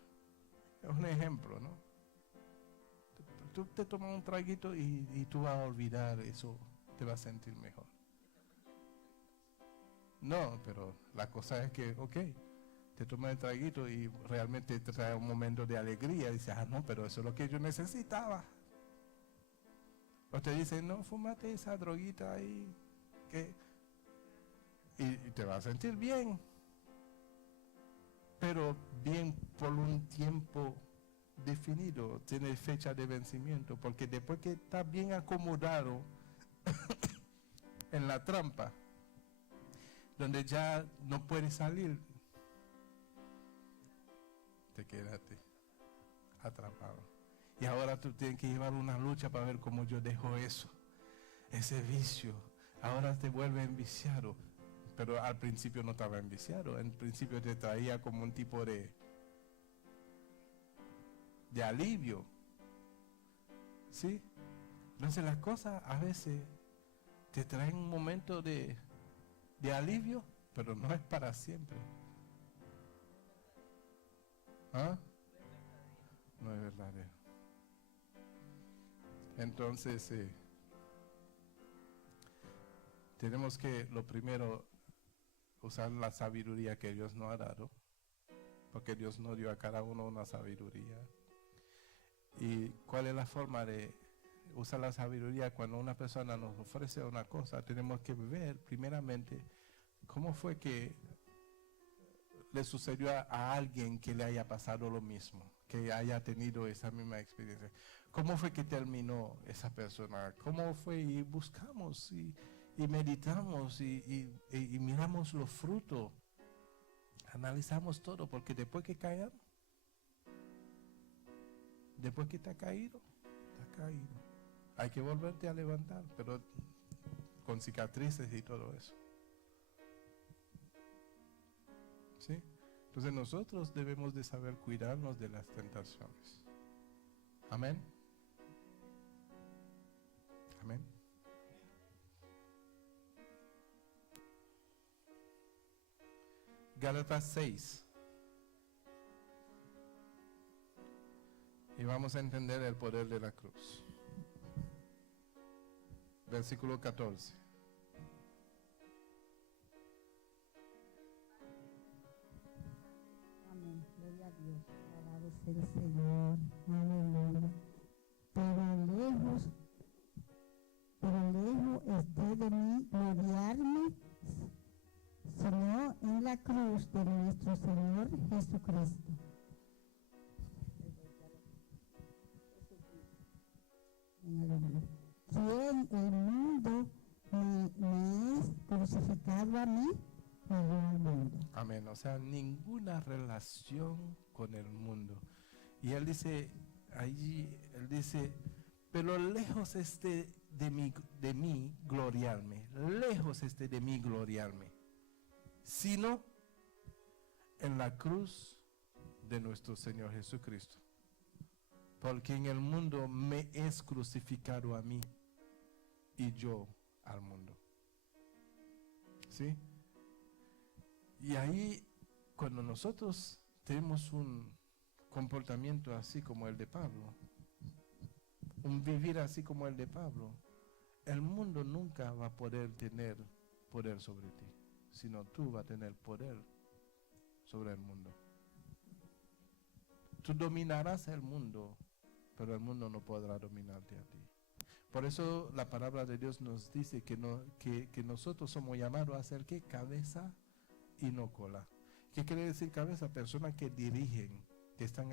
Es un ejemplo, ¿no? Tú te tomas un traguito y tú vas a olvidar eso, te va a sentir mejor. No, pero la cosa es que, ok, te tomas el traguito y realmente te trae un momento de alegría. Dices, no, pero eso es lo que yo necesitaba. O te dicen, no, fúmate esa droguita ahí, y te vas a sentir bien. Pero bien por un tiempo definido, tiene fecha de vencimiento, porque después que estás bien acomodado en la trampa, donde ya no puedes salir, te quedaste atrapado. Y ahora tú tienes que llevar una lucha para ver cómo yo dejo eso, ese vicio. Ahora te vuelve enviciado, pero al principio no estaba enviciado. Al principio te traía como un tipo de alivio, ¿sí? Entonces las cosas a veces te traen un momento de alivio, pero no es para siempre. ¿Ah? No es verdadero. Entonces tenemos que, lo primero, usar la sabiduría que Dios nos ha dado, porque Dios nos dio a cada uno una sabiduría. ¿Y cuál es la forma de usar la sabiduría? Cuando una persona nos ofrece una cosa, tenemos que ver primeramente cómo fue que le sucedió a alguien que le haya pasado lo mismo, que haya tenido esa misma experiencia. ¿Cómo fue que terminó esa persona? ¿Cómo fue? Y buscamos y meditamos y miramos los frutos. Analizamos todo, porque después que caemos, después que está caído, está caído. Hay que volverte a levantar, pero con cicatrices y todo eso. ¿Sí? Entonces nosotros debemos de saber cuidarnos de las tentaciones. Amén. Amén. Gálatas 6. Y vamos a entender el poder de la cruz. Versículo 14. Amén. Gloria a Dios. Alabado sea el Señor. Aleluya. Pero lejos esté de mí gloriarme, sino en la cruz de nuestro Señor Jesucristo. Aleluya. Quien el mundo me es crucificado a mí, y yo al mundo. Amén. O sea, ninguna relación con el mundo. Y él dice, allí, él dice, pero lejos esté de mí gloriarme, lejos esté de mí gloriarme, sino en la cruz de nuestro Señor Jesucristo. Porque en el mundo me es crucificado a mí y yo al mundo. ¿Sí? Y ahí, cuando nosotros tenemos un comportamiento así como el de Pablo, un vivir así como el de Pablo, el mundo nunca va a poder tener poder sobre ti, sino tú vas a tener poder sobre el mundo. Tú dominarás el mundo, pero el mundo no podrá dominarte a ti. Por eso la palabra de Dios nos dice que nosotros somos llamados a ser ¿qué? Cabeza y no cola. ¿Qué quiere decir cabeza? Personas que dirigen, que están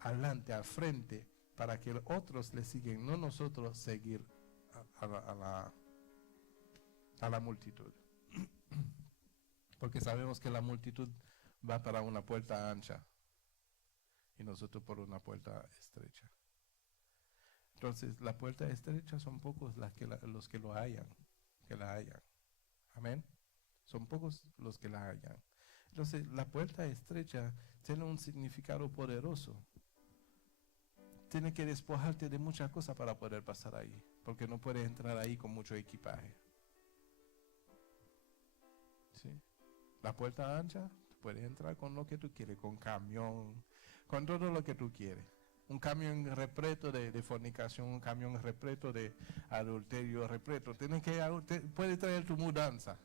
adelante, al frente, para que otros le siguen, no nosotros seguir a la multitud. Porque sabemos que la multitud va para una puerta ancha y nosotros por una puerta estrecha. Entonces, la puerta estrecha son pocos los que la hallan. Amén. Son pocos los que la hallan. Entonces, la puerta estrecha tiene un significado poderoso. Tienes que despojarte de muchas cosas para poder pasar ahí, porque no puedes entrar ahí con mucho equipaje. ¿Sí? La puerta ancha, puedes entrar con lo que tú quieres, con camión, con todo lo que tú quieres. Un camión repleto de fornicación, un camión repleto de adulterio, repleto. Puedes traer tu mudanza,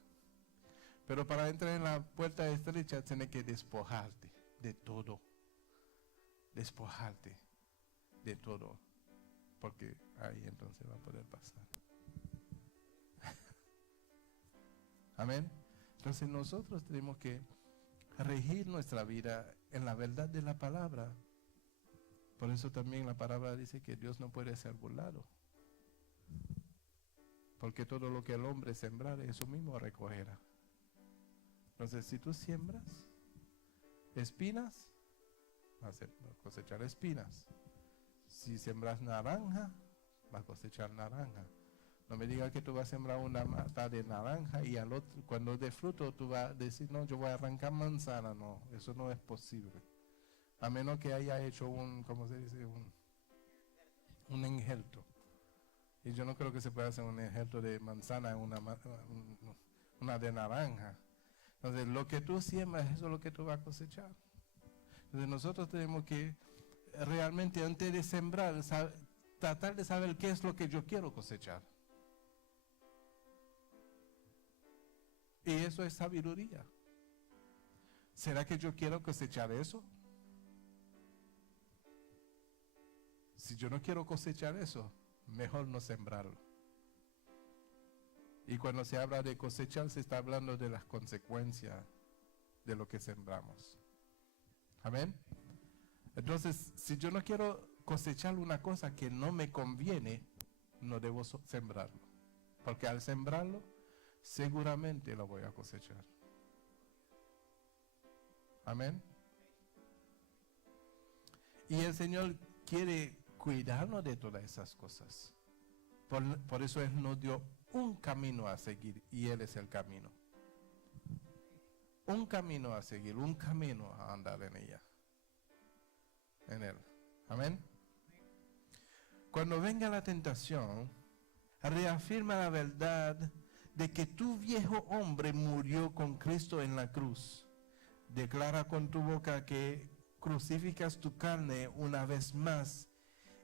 pero para entrar en la puerta estrecha tienes que despojarte de todo. Despojarte de todo, porque ahí entonces va a poder pasar. Amén. Entonces nosotros tenemos que regir nuestra vida en la verdad de la palabra. Por eso también la palabra dice que Dios no puede ser burlado, porque todo lo que el hombre sembrare, eso mismo recogerá. Entonces, si tú siembras espinas, vas a cosechar espinas. Si sembras naranja, vas a cosechar naranja. No me digas que tú vas a sembrar una mata de naranja y al otro, cuando dé fruto, tú vas a decir, no, yo voy a arrancar manzana. No, eso no es posible. A menos que haya hecho ¿cómo se dice? Un injerto. Y yo no creo que se pueda hacer un injerto de manzana, una de naranja. Entonces, lo que tú siembras, eso es lo que tú vas a cosechar. Entonces, nosotros tenemos que realmente, antes de sembrar, tratar de saber qué es lo que yo quiero cosechar. Y eso es sabiduría. ¿Será que yo quiero cosechar eso? Si yo no quiero cosechar eso, mejor no sembrarlo. Y cuando se habla de cosechar, se está hablando de las consecuencias de lo que sembramos. Amén. Entonces, si yo no quiero cosechar una cosa que no me conviene, no debo sembrarlo. Porque al sembrarlo, seguramente lo voy a cosechar. Amén. Y el Señor quiere cuidarnos de todas esas cosas. Por eso Él nos dio un camino a seguir y Él es el camino. Un camino a seguir, un camino a andar en ella. En Él. Amén. Cuando venga la tentación, reafirma la verdad de que tu viejo hombre murió con Cristo en la cruz. Declara con tu boca que crucificas tu carne una vez más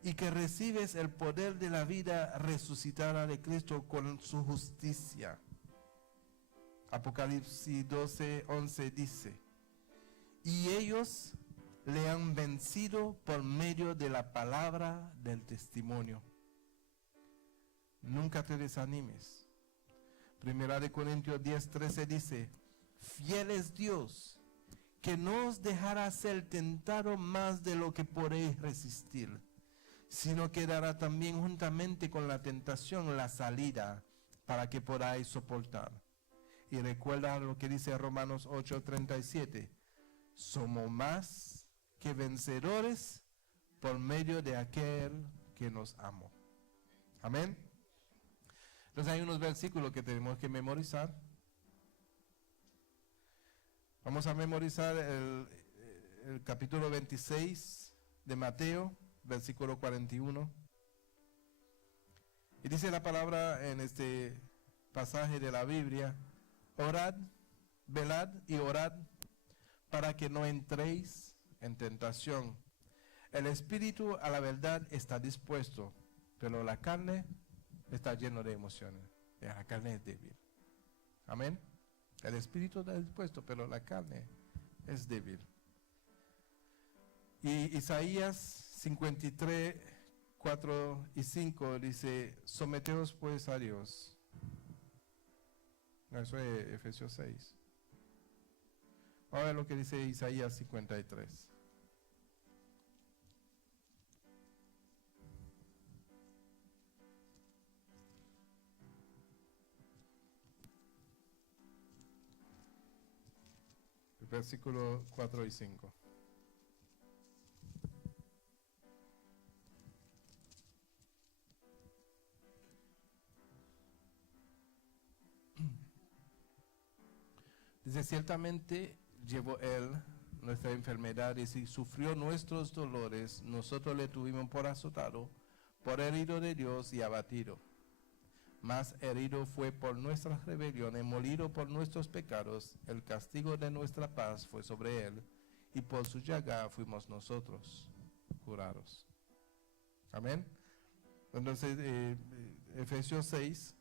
y que recibes el poder de la vida resucitada de Cristo con su justicia. Apocalipsis 12:11 dice: y ellos le han vencido por medio de la palabra del testimonio. Nunca te desanimes. Primera de Corintios 10:13 dice: fiel es Dios, que no os dejará ser tentado más de lo que podéis resistir, sino que dará también juntamente con la tentación la salida para que podáis soportar. Y recuerda lo que dice Romanos 8:37: somos más que vencedores por medio de aquel que nos amó. Amén. Entonces hay unos versículos que tenemos que memorizar. Vamos a memorizar el capítulo 26 de Mateo, versículo 41. Y dice la palabra en este pasaje de la Biblia: orad, velad y orad para que no entréis en tentación. El espíritu a la verdad está dispuesto, pero la carne está llena de emociones. La carne es débil. Amén. El espíritu está dispuesto, pero la carne es débil. Y Isaías 53, 4 y 5 dice: someteos pues a Dios. No, eso es Efesios 6. Vamos a ver lo que dice Isaías 53. Versículo 4 y 5. Dice: ciertamente llevó él nuestras enfermedades y sufrió nuestros dolores. Nosotros le tuvimos por azotado, por herido de Dios y abatido. Mas herido fue por nuestras rebeliones, molido por nuestros pecados. El castigo de nuestra paz fue sobre él, y por su llaga fuimos nosotros curados. Amén. Entonces, Efesios 6,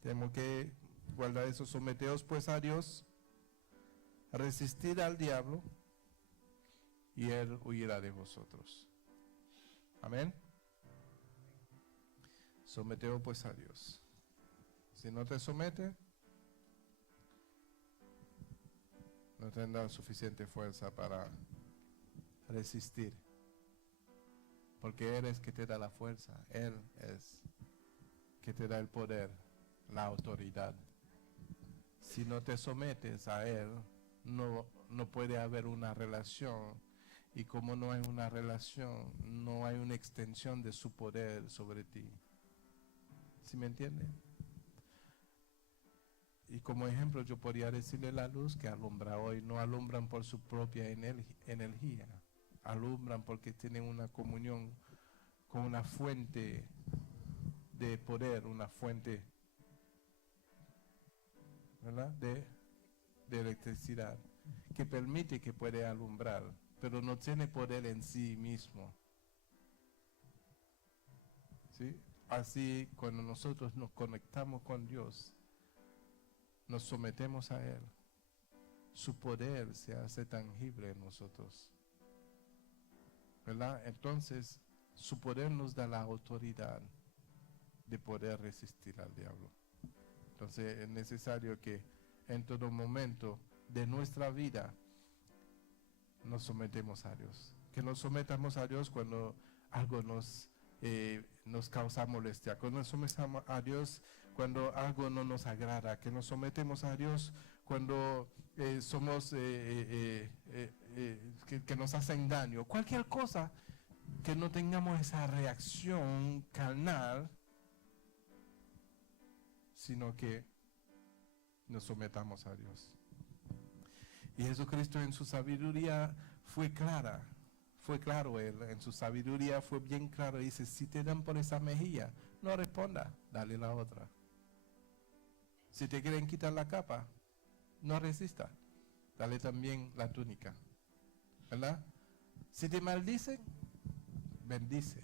tenemos que guardar eso. Someteos pues a Dios, resistid al diablo, y él huirá de vosotros. Amén. Someteos pues a Dios. Si no te sometes, no tendrás suficiente fuerza para resistir. Porque Él es que te da la fuerza. Él es que te da el poder, la autoridad. Si no te sometes a Él, no puede haber una relación. Y como no hay una relación, no hay una extensión de su poder sobre ti. ¿Sí me entienden? Y como ejemplo yo podría decirle: la luz que alumbra hoy no alumbran por su propia energía, alumbran porque tienen una comunión con una fuente de poder, una fuente, ¿verdad?, de electricidad que permite que puede alumbrar, pero no tiene poder en sí mismo. ¿Sí? Así, cuando nosotros nos conectamos con Dios, nos sometemos a Él, su poder se hace tangible en nosotros, ¿verdad? Entonces, su poder nos da la autoridad de poder resistir al diablo. Entonces, es necesario que en todo momento de nuestra vida nos sometemos a Dios. Que nos sometamos a Dios cuando algo nos causa molestia, que nos sometamos a Dios cuando algo no nos agrada, que nos sometemos a Dios cuando somos que nos hacen daño, cualquier cosa, que no tengamos esa reacción carnal, sino que nos sometamos a Dios. Y Jesucristo en su sabiduría fue claro Él en su sabiduría fue bien claro. Dice: si te dan por esa mejilla, no responda, dale la otra. Si te quieren quitar la capa, no resista. Dale también la túnica. ¿Verdad? Si te maldicen, bendice.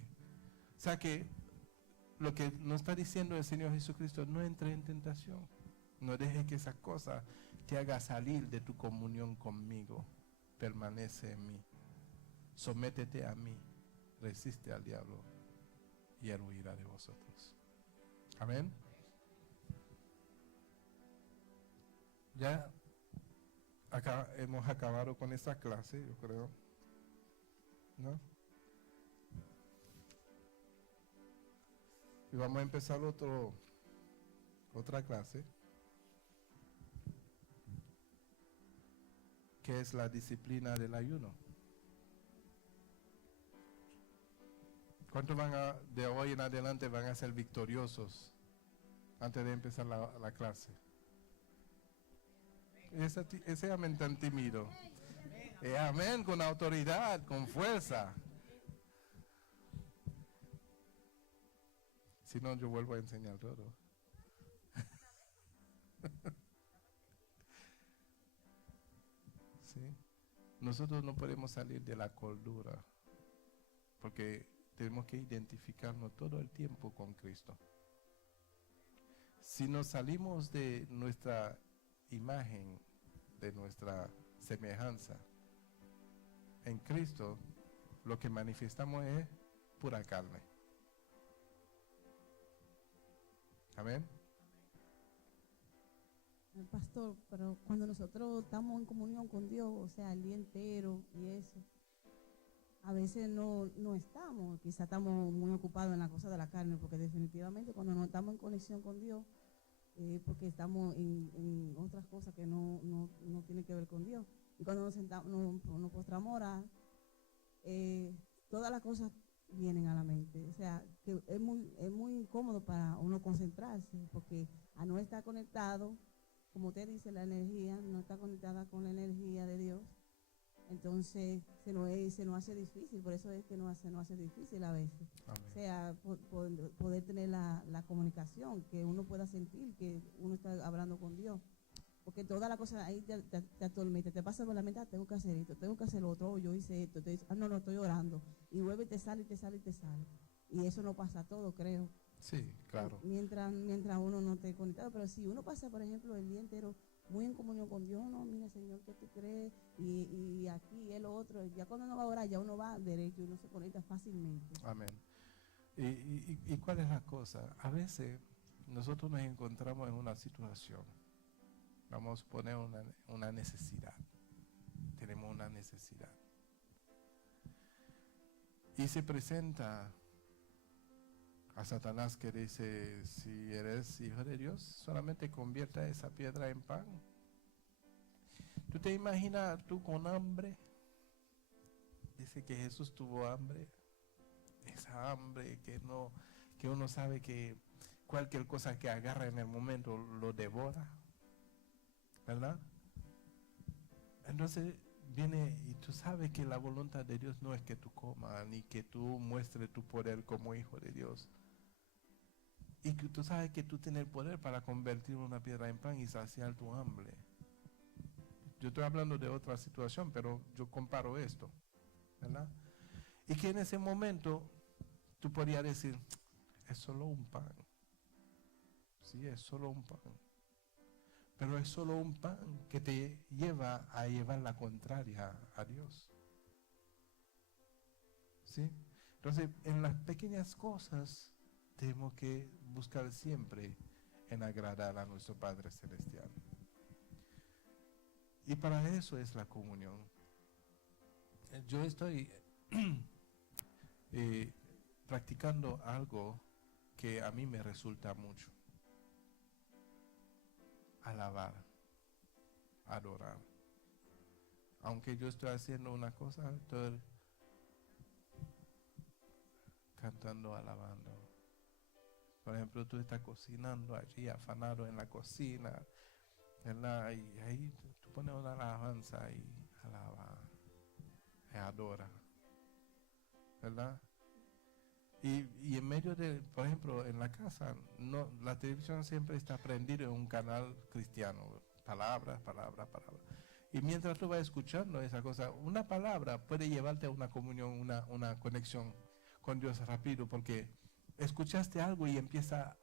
O sea que lo que nos está diciendo el Señor Jesucristo, no entre en tentación. No dejes que esa cosa te haga salir de tu comunión conmigo. Permanece en mí. Sométete a mí. Resiste al diablo y él huirá de vosotros. Amén. Ya acá hemos acabado con esta clase, yo creo. ¿No? Y vamos a empezar otra clase, que es la disciplina del ayuno. ¿Cuántos de hoy en adelante van a ser victoriosos antes de empezar la clase? Ese amén tan tímido. Amén, con autoridad, con fuerza. Si no, yo vuelvo a enseñar todo. ¿Sí? Nosotros no podemos salir de la cordura, porque tenemos que identificarnos todo el tiempo con Cristo. Si nos salimos de nuestra imagen, de nuestra semejanza en Cristo, lo que manifestamos es pura carne. Amén. Pastor, pero cuando nosotros estamos en comunión con Dios, o sea, el día entero y eso, a veces no estamos, quizá estamos muy ocupados en la cosa de la carne, porque definitivamente cuando no estamos en conexión con Dios, porque estamos en otras cosas que no tienen que ver con Dios. Y cuando nos sentamos, nos postramos a orar, todas las cosas vienen a la mente. O sea, que es muy incómodo para uno concentrarse, porque a no estar conectado, como usted dice, la energía no está conectada con la energía de Dios, entonces se nos hace difícil. Por eso es que se nos hace difícil a veces. Amén. O sea, poder tener la comunicación, que uno pueda sentir que uno está hablando con Dios. Porque toda la cosa ahí te atormenta, te pasa por la mente, tengo que hacer esto, tengo que hacer lo otro, yo hice esto, no, estoy orando. Y vuelve y te sale, y te sale, y te sale. Y eso no pasa todo, creo. Sí, claro. Mientras uno no esté conectado. Pero si uno pasa, por ejemplo, el día entero muy en comunión con Dios, no, mira, Señor, ¿qué tú crees? Y aquí, el otro, ya cuando uno va a orar, ya uno va derecho y uno se conecta fácilmente. Amén. ¿Y cuál es la cosa? A veces nosotros nos encontramos en una situación, vamos a poner una necesidad, tenemos una necesidad. Y se presenta a Satanás que dice, si eres hijo de Dios, solamente convierta esa piedra en pan. ¿Tú te imaginas tú con hambre? Dice que Jesús tuvo hambre. Esa hambre que uno sabe que cualquier cosa que agarra en el momento lo devora, ¿verdad? Entonces viene y tú sabes que la voluntad de Dios no es que tú comas ni que tú muestres tu poder como hijo de Dios, y que tú sabes que tú tienes el poder para convertir una piedra en pan y saciar tu hambre. Yo estoy hablando de otra situación, pero yo comparo esto, ¿verdad? Y que en ese momento tú podrías decir, es solo un pan. Sí, es solo un pan. Pero es solo un pan que te lleva a llevar la contraria a Dios. ¿Sí? Entonces, en las pequeñas cosas tenemos que buscar siempre en agradar a nuestro Padre Celestial. Y para eso es la comunión. Yo estoy practicando algo que a mí me resulta mucho. Alabar, adorar. Aunque yo estoy haciendo una cosa, estoy cantando, alabando. Por ejemplo, tú estás cocinando allí, afanado en la cocina, ¿verdad? Y ahí tú pones una alabanza y alaba, y adora, ¿verdad? Y en medio de, por ejemplo, en la casa, no, la televisión siempre está prendida en un canal cristiano. Palabras, palabras, palabras. Y mientras tú vas escuchando esa cosa, una palabra puede llevarte a una comunión, una conexión con Dios rápido, porque escuchaste algo y empieza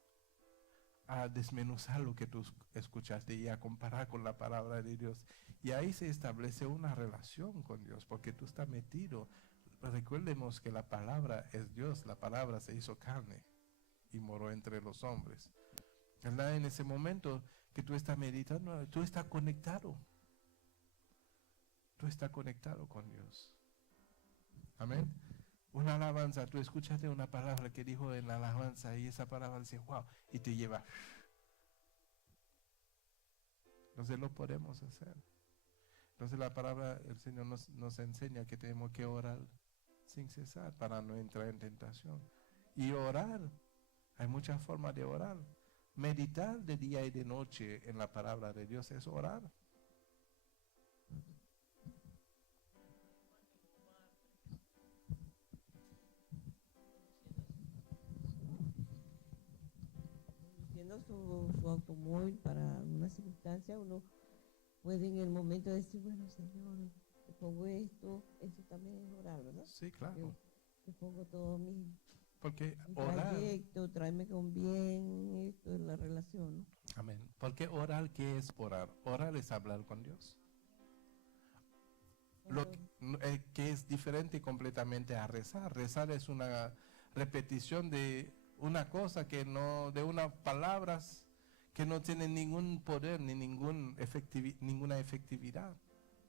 a desmenuzar lo que tú escuchaste y a comparar con la palabra de Dios. Y ahí se establece una relación con Dios, porque tú estás metido. Recuerdemos que la palabra es Dios, la palabra se hizo carne y moró entre los hombres. ¿Verdad? En ese momento que tú estás meditando, tú estás conectado. Tú estás conectado con Dios. Amén. Una alabanza, tú escuchaste una palabra que dijo en la alabanza y esa palabra dice, wow, y te lleva. Entonces lo podemos hacer. Entonces la palabra, el Señor nos enseña que tenemos que orar sin cesar para no entrar en tentación. Y orar, hay muchas formas de orar. Meditar de día y de noche en la palabra de Dios es orar. Conduciendo su automóvil para una circunstancia, uno puede en el momento decir, bueno, Señor, te pongo esto, eso también es orar, ¿verdad? Sí, claro. Te pongo todo mi Porque orar, trayecto, tráeme con bien, esto es la relación, ¿no? amén. Porque orar, ¿qué es orar? Orar es hablar con Dios. Lo que es diferente completamente a rezar. Rezar es una repetición de una cosa que no, de unas palabras que no tienen ningún poder ni ninguna efectividad.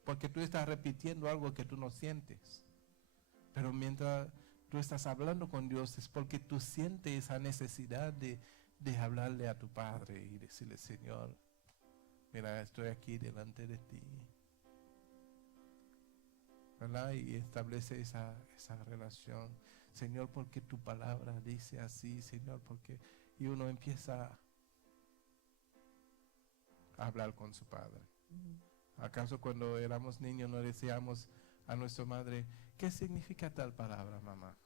Porque tú estás repitiendo algo que tú no sientes. Pero mientras tú estás hablando con Dios es porque tú sientes esa necesidad de hablarle a tu Padre y decirle, Señor, mira, estoy aquí delante de ti. ¿Verdad? Y establece esa relación. Señor, porque tu palabra dice así, Señor, porque... Y uno empieza a hablar con su Padre. ¿Acaso cuando éramos niños no decíamos a nuestra madre, ¿qué significa tal palabra, mamá?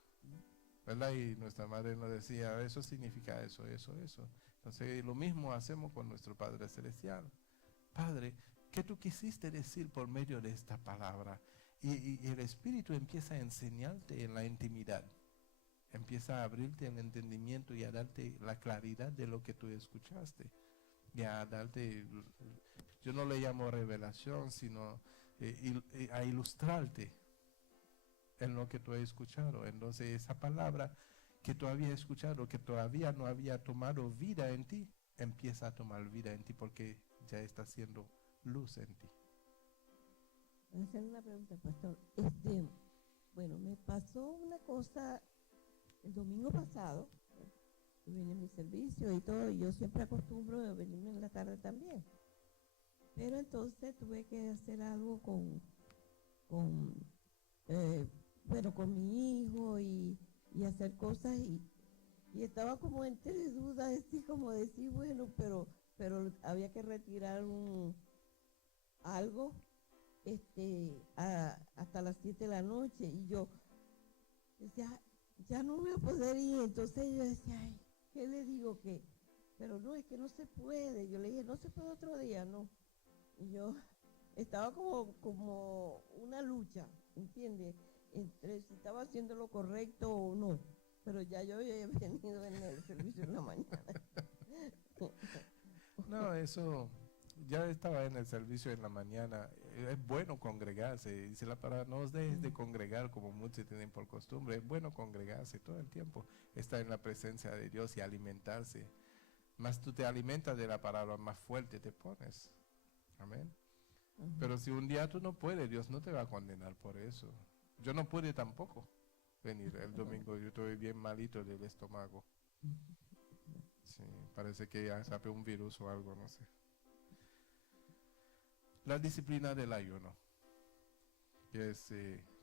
¿Verdad? Y nuestra madre nos decía, eso significa eso, eso, eso. Entonces lo mismo hacemos con nuestro Padre Celestial. Padre, ¿qué tú quisiste decir por medio de esta palabra? Y el Espíritu empieza a enseñarte en la intimidad. Empieza a abrirte el entendimiento y a darte la claridad de lo que tú escuchaste. Y a darte, yo no le llamo revelación, sino a ilustrarte en lo que tú has escuchado. Entonces esa palabra que tú habías escuchado, que todavía no había tomado vida en ti, empieza a tomar vida en ti porque ya está haciendo luz en ti. Voy a hacer una pregunta, pastor. Bueno, me pasó una cosa el domingo pasado. Yo vine en mi servicio y todo, y yo siempre acostumbro a venirme en la tarde también. Pero entonces tuve que hacer algo con mi hijo y hacer cosas y estaba como entre dudas, así como decir, bueno, pero había que retirar algo hasta las 7 de la noche y yo decía, ya no voy a poder ir. Entonces yo decía, ay, ¿qué le digo? Pero no, es que no se puede. Yo le dije, no se puede otro día, no. Y yo estaba como una lucha, ¿entiendes? Entre si estaba haciendo lo correcto o no. Pero ya yo había venido en el servicio en la mañana. No, eso, ya estaba en el servicio en la mañana. Es bueno congregarse. Dice la palabra, no os dejes de congregar como muchos tienen por costumbre. Es bueno congregarse todo el tiempo. Estar en la presencia de Dios y alimentarse. Más tú te alimentas de la palabra, más fuerte te pones. Amén. Pero si un día tú no puedes, Dios no te va a condenar por eso. Yo no pude tampoco venir el domingo. Yo estoy bien malito del estómago. Sí, parece que ya sabe un virus o algo, no sé. La disciplina del ayuno.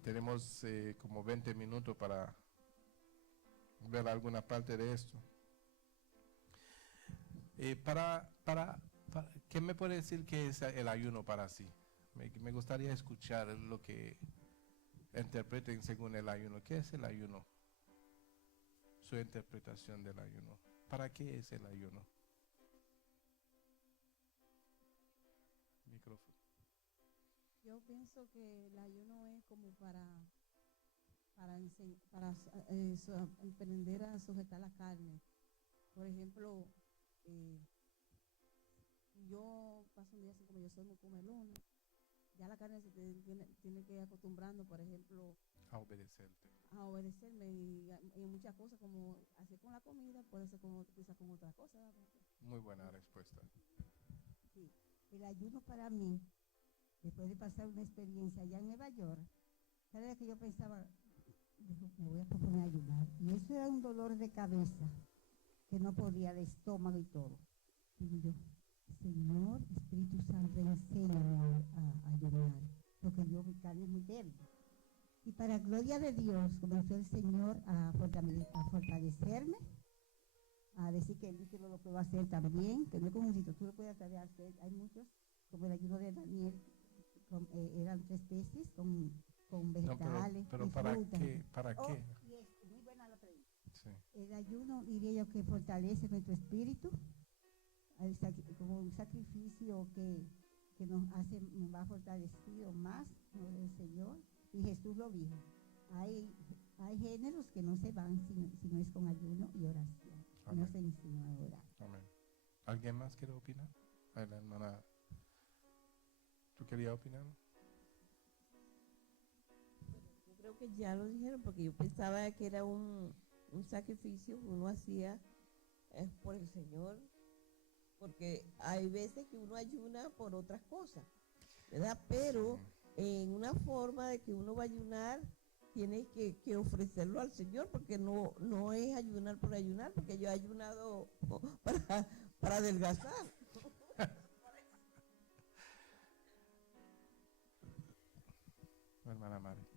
Tenemos como 20 minutos para ver alguna parte de esto. ¿Qué me puede decir que es el ayuno para sí? Me gustaría escuchar lo que interpreten según el ayuno. ¿Qué es el ayuno? su interpretación del ayuno. ¿Para qué es el ayuno? Micrófono. Yo pienso que el ayuno es como aprender a sujetar la carne. Por ejemplo, yo paso un día así como yo soy muy comelona, ya la carne tiene que ir acostumbrando, por ejemplo, A obedecerte. a obedecerme y muchas cosas como hacer con la comida, puede ser como quizás con otra cosa. Muy buena respuesta. Sí, el ayuno para mí, después de pasar una experiencia allá en Nueva York, cada vez que yo pensaba, dijo, me voy a proponer a ayunar, y eso era un dolor de cabeza, que no podía, de estómago y todo. Digo yo, Señor, Espíritu Santo, enséñame a ayunar, porque yo mi carne es muy débil. Y para gloria de Dios, comenzó el Señor a fortalecerme, a decir que él lo puedo hacer también, que no es como un tú lo puedes hacer. Hay muchos, como el ayuno de Daniel, eran 3 veces con vegetales. No, pero y ¿para frutas. qué? ¿Para qué? Y esto, muy buena la pregunta. Sí. El ayuno, diría yo, que fortalece nuestro espíritu, como un sacrificio que nos va fortalecido más, ¿no?, del Señor. Y Jesús lo dijo. Hay géneros que no se van si no es con ayuno y oración. Amén. No se enseña a orar. Amén. ¿Alguien más quiere opinar? Ay, la hermana, ¿tú querías opinar? Yo creo que ya lo dijeron, porque yo pensaba que era un sacrificio que uno hacía por el Señor, porque hay veces que uno ayuna por otras cosas, ¿verdad? Pero en una forma de que uno va a ayunar, tiene que ofrecerlo al Señor, porque no es ayunar por ayunar, porque yo he ayunado para adelgazar. Hermana Mari.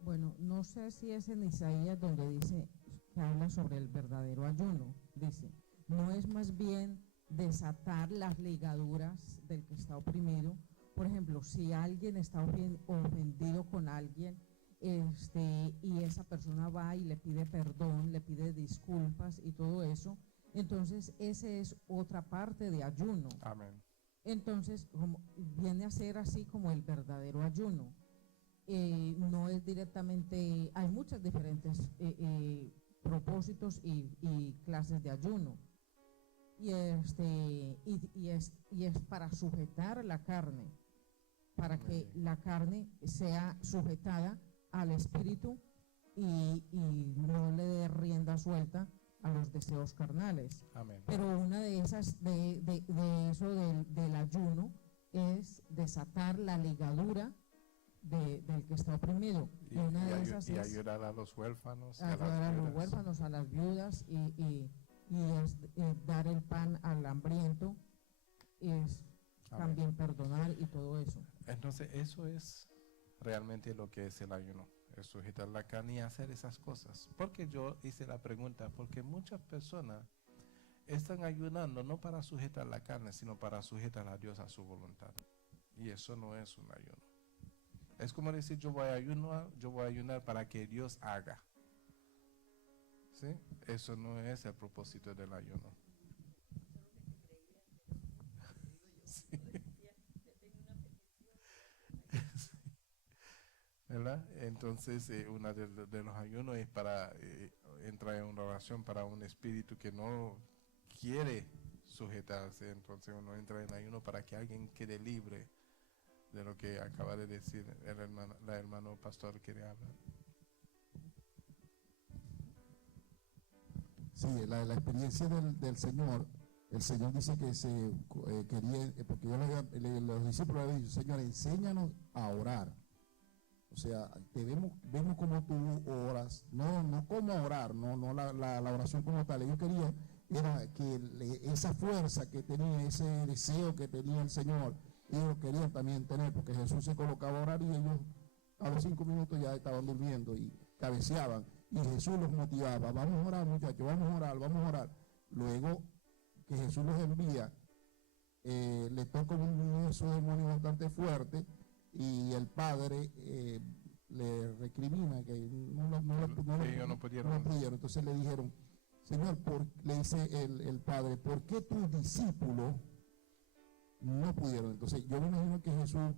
Bueno, no sé si es en Isaías donde dice, que habla sobre el verdadero ayuno. Dice, no es más bien desatar las ligaduras del que está oprimido. Por ejemplo, si alguien está ofendido con alguien, y esa persona va y le pide perdón, le pide disculpas y todo eso, entonces ese es otra parte de ayuno. Amén. Entonces, viene a ser así como el verdadero ayuno. No es directamente, hay muchos diferentes propósitos y clases de ayuno. Y es para sujetar la carne, para que la carne sea sujetada al espíritu y no le dé rienda suelta a los deseos carnales. Amén. Pero una de esas, de eso del ayuno, es desatar la ligadura del que está oprimido. Y una de esas es ayudar a los huérfanos, ayudar a los viudas. huérfanos, a las viudas, y es dar el pan al hambriento, es Amén. también perdonar y todo eso. Entonces, eso es realmente lo que es el ayuno, es sujetar la carne y hacer esas cosas. Porque yo hice la pregunta, porque muchas personas están ayunando no para sujetar la carne, sino para sujetar a Dios a su voluntad. Y eso no es un ayuno. Es como decir, yo voy a ayunar para que Dios haga. ¿Sí? Eso no es el propósito del ayuno. Sí. ¿Verdad? Entonces, uno de los ayunos es para entrar en una oración para un espíritu que no quiere sujetarse. Entonces, uno entra en ayuno para que alguien quede libre de lo que acaba de decir la hermano pastor que le habla. Sí, la experiencia del Señor, el Señor dice que se quería, porque los discípulos le habían dicho, Señor, enséñanos a orar. O sea, vemos como tú oras, no cómo orar, no la oración como tal. Ellos querían, era que esa fuerza que tenía, ese deseo que tenía el Señor, ellos querían también tener, porque Jesús se colocaba a orar y ellos a los 5 minutos ya estaban durmiendo y cabeceaban. Y Jesús los motivaba, vamos a orar, muchachos, vamos a orar. Luego que Jesús los envía, le toca un demonios bastante fuerte, y el padre le recrimina que ellos no pudieron. no pudieron. Entonces le dijeron, Señor, le dice el padre, ¿por qué tus discípulos no pudieron? Entonces yo me imagino que Jesús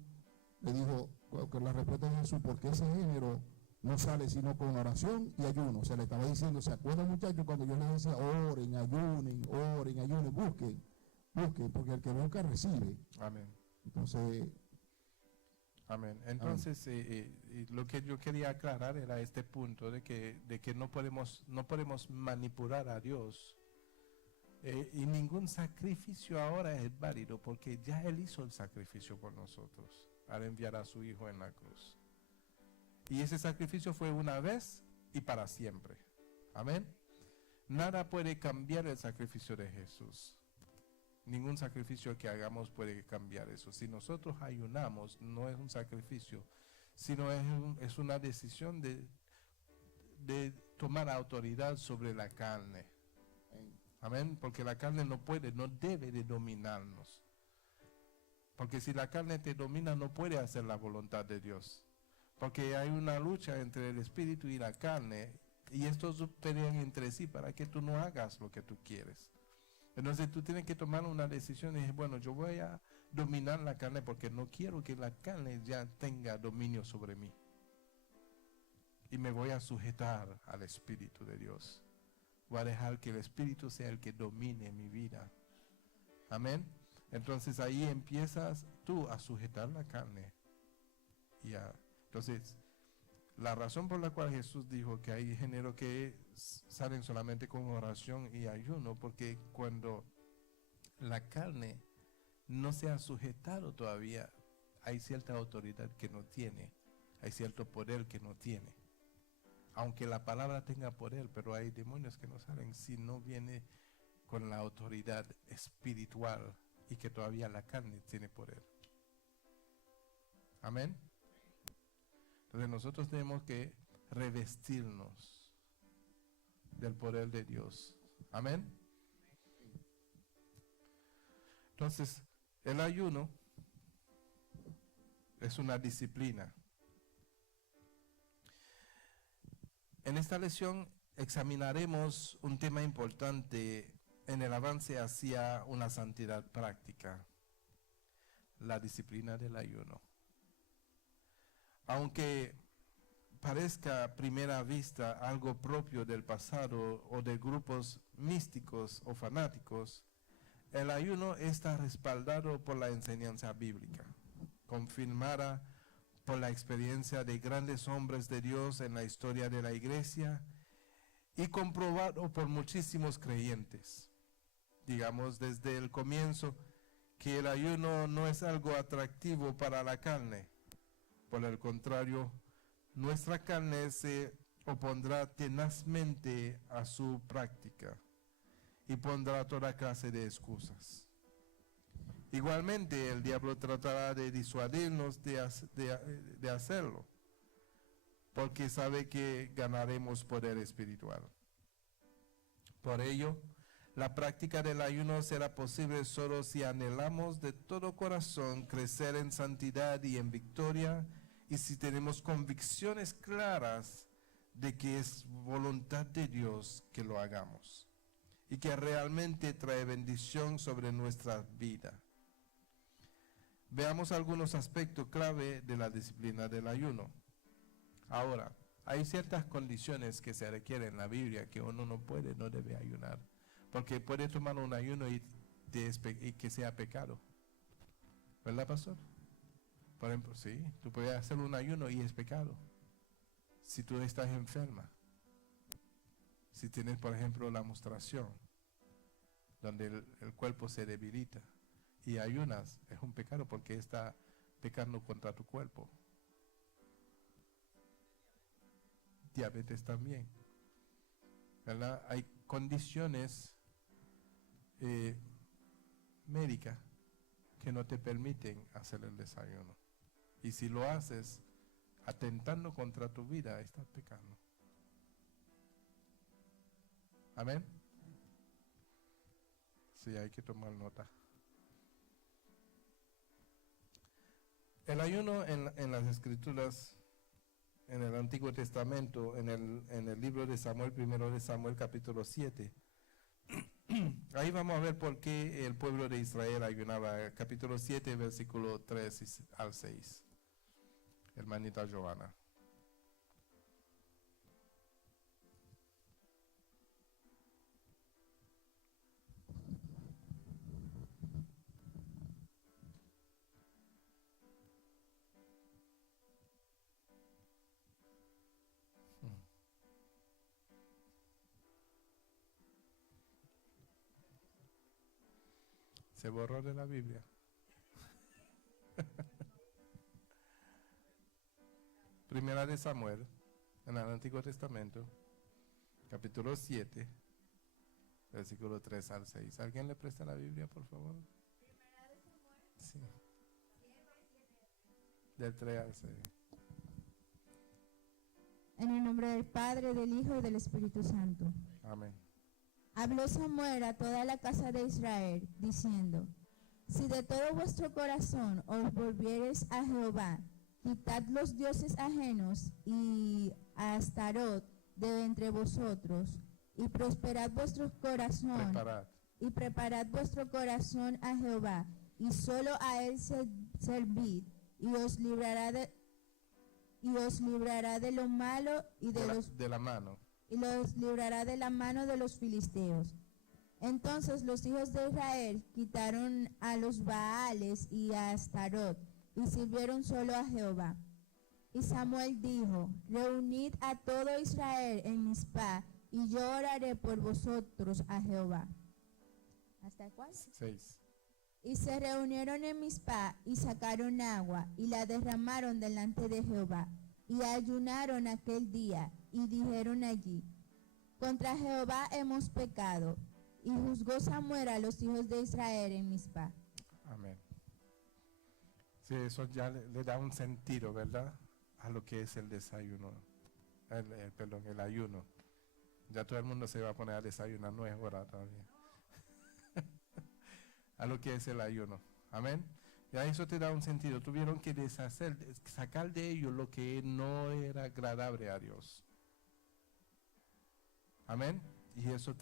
le dijo, con la respuesta de Jesús, porque ese género no sale sino con oración y ayuno. O sea, le estaba diciendo, ¿se acuerdan, muchachos, cuando yo les decía, oren, ayunen, busquen, porque el que busca recibe? Amén. Entonces, amén. Entonces, lo que yo quería aclarar era este punto de que no podemos manipular a Dios. Y ningún sacrificio ahora es válido, porque ya Él hizo el sacrificio por nosotros al enviar a su Hijo en la cruz. Y ese sacrificio fue una vez y para siempre. Amén. Nada puede cambiar el sacrificio de Jesús. Ningún sacrificio que hagamos puede cambiar eso. Si nosotros ayunamos, no es un sacrificio, sino es una decisión de tomar autoridad sobre la carne. Amén. Porque la carne no debe de dominarnos. Porque si la carne te domina, no puede hacer la voluntad de Dios. Porque hay una lucha entre el espíritu y la carne, y estos pelean entre sí para que tú no hagas lo que tú quieres. Entonces tú tienes que tomar una decisión y decir, bueno, yo voy a dominar la carne porque no quiero que la carne ya tenga dominio sobre mí. Y me voy a sujetar al Espíritu de Dios. Voy a dejar que el Espíritu sea el que domine mi vida. Amén. Entonces ahí empiezas tú a sujetar la carne. Entonces, la razón por la cual Jesús dijo que hay géneros que salen solamente con oración y ayuno, porque cuando la carne no se ha sujetado todavía, hay cierta autoridad que no tiene, hay cierto poder que no tiene. Aunque la palabra tenga poder, pero hay demonios que no salen si no viene con la autoridad espiritual y que todavía la carne tiene poder. Amén. Entonces nosotros tenemos que revestirnos del poder de Dios. Amén. Entonces, el ayuno es una disciplina. En esta lección examinaremos un tema importante en el avance hacia una santidad práctica, la disciplina del ayuno. Aunque parezca a primera vista algo propio del pasado o de grupos místicos o fanáticos, el ayuno está respaldado por la enseñanza bíblica, confirmada por la experiencia de grandes hombres de Dios en la historia de la iglesia y comprobado por muchísimos creyentes. Digamos desde el comienzo que el ayuno no es algo atractivo para la carne. Por el contrario, nuestra carne se opondrá tenazmente a su práctica y pondrá toda clase de excusas. Igualmente, el diablo tratará de disuadirnos de hacerlo, porque sabe que ganaremos poder espiritual. Por ello, la práctica del ayuno será posible solo si anhelamos de todo corazón crecer en santidad y en victoria, y si tenemos convicciones claras de que es voluntad de Dios que lo hagamos y que realmente trae bendición sobre nuestra vida. Veamos algunos aspectos clave de la disciplina del ayuno. Ahora, hay ciertas condiciones que se requieren en la Biblia que uno no debe ayunar, porque puede tomar un ayuno y que sea pecado. ¿Verdad, pastor? Por ejemplo, sí, tú puedes hacer un ayuno y es pecado. Si tú estás enferma, si tienes, por ejemplo, la menstruación, donde el cuerpo se debilita, y ayunas, es un pecado porque está pecando contra tu cuerpo. Diabetes también, ¿verdad? Hay condiciones médicas que no te permiten hacer el desayuno. Y si lo haces atentando contra tu vida, estás pecando. Amén. Sí, hay que tomar nota. El ayuno en las escrituras en el Antiguo Testamento, en el libro de Samuel, primero de Samuel, capítulo 7. Ahí vamos a ver por qué el pueblo de Israel ayunaba. Capítulo 7, versículo 3 al 6. Hermanita Joana. Se borró de la Biblia. Primera de Samuel, en el Antiguo Testamento, capítulo 7, versículo 3 al 6. ¿Alguien le presta la Biblia, por favor? Sí. Del 3 al 6. En el nombre del Padre, del Hijo y del Espíritu Santo. Amén. Habló Samuel a toda la casa de Israel, diciendo: si de todo vuestro corazón os volviereis a Jehová, quitad los dioses ajenos y a Astarot de entre vosotros, y prosperad vuestro corazón, y preparad vuestro corazón a Jehová, y solo a él servid, y os librará de lo malo y de la mano. Y los librará de la mano de los filisteos. Entonces los hijos de Israel quitaron a los Baales y a Astarot, y sirvieron solo a Jehová. Y Samuel dijo: reunid a todo Israel en Mizpah, y yo oraré por vosotros a Jehová. ¿Hasta cuál? 6. Y se reunieron en Mizpah, y sacaron agua, y la derramaron delante de Jehová. Y ayunaron aquel día, y dijeron allí: contra Jehová hemos pecado. Y juzgó Samuel a los hijos de Israel en Mizpah. Amén. Sí, eso ya le da un sentido, ¿verdad? A lo que es el desayuno. El ayuno. Ya todo el mundo se va a poner a desayunar, no es hora todavía. A lo que es el ayuno. Amén. Ya eso te da un sentido. Tuvieron que sacar de ellos lo que no era agradable a Dios. Amén. Y eso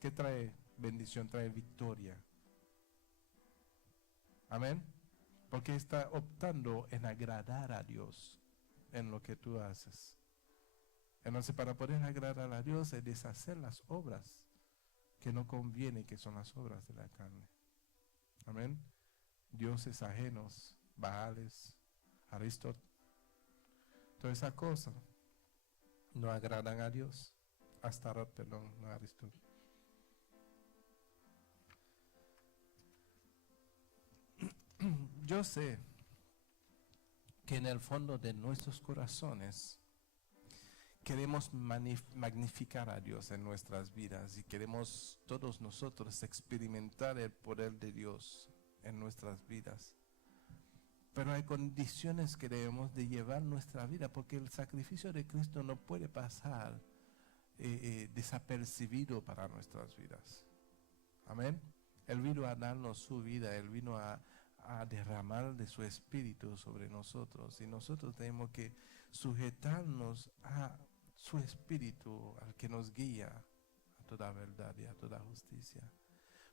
¿qué trae bendición? Trae victoria. Amén. Porque está optando en agradar a Dios en lo que tú haces. Entonces, para poder agradar a Dios es deshacer las obras que no convienen, que son las obras de la carne. Amén. Dioses ajenos, Baales, Aristot, todas esas cosas no agradan a Dios. Astarot, perdón, no Aristot. Yo sé que en el fondo de nuestros corazones queremos magnificar a Dios en nuestras vidas y queremos todos nosotros experimentar el poder de Dios en nuestras vidas. Pero hay condiciones que debemos de llevar nuestra vida, porque el sacrificio de Cristo no puede pasar desapercibido para nuestras vidas. Amén. Él vino a darnos su vida, Él vino a derramar de su espíritu sobre nosotros, y nosotros tenemos que sujetarnos a su espíritu, al que nos guía a toda verdad y a toda justicia.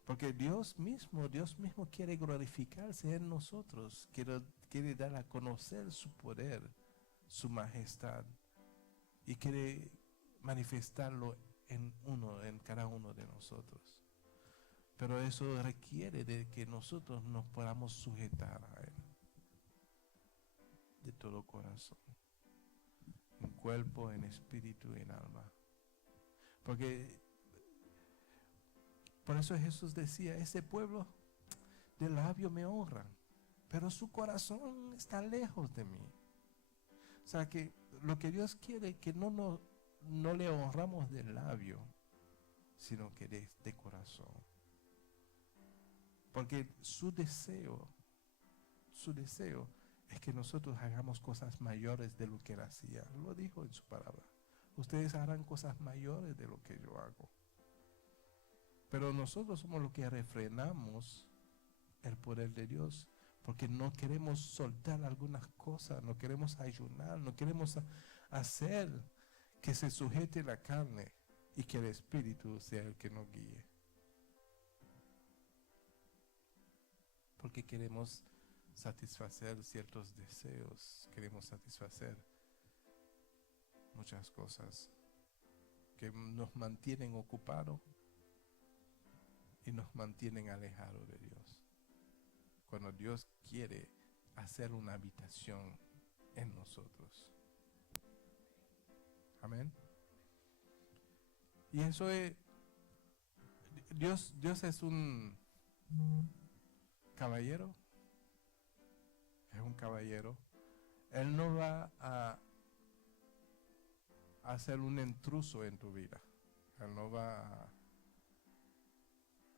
Porque Dios mismo quiere glorificarse en nosotros, quiere dar a conocer su poder, su majestad, y quiere manifestarlo en cada uno de nosotros. Pero eso requiere de que nosotros nos podamos sujetar a Él de todo corazón, en cuerpo, en espíritu y en alma. Porque por eso Jesús decía: ese pueblo de labio me honra, pero su corazón está lejos de mí. O sea que lo que Dios quiere es que no le honramos de labio, sino que de corazón. Porque su deseo es que nosotros hagamos cosas mayores de lo que Él hacía. Lo dijo en su palabra: ustedes harán cosas mayores de lo que yo hago. Pero nosotros somos los que refrenamos el poder de Dios, porque no queremos soltar algunas cosas, no queremos ayunar, no queremos hacer que se sujete la carne y que el Espíritu sea el que nos guíe. Porque queremos satisfacer ciertos deseos, queremos satisfacer muchas cosas que nos mantienen ocupados y nos mantienen alejados de Dios. Cuando Dios quiere hacer una habitación en nosotros. Amén. Y eso es, Dios es un caballero. Es un caballero. Él no va a ser un intruso en tu vida. Él no va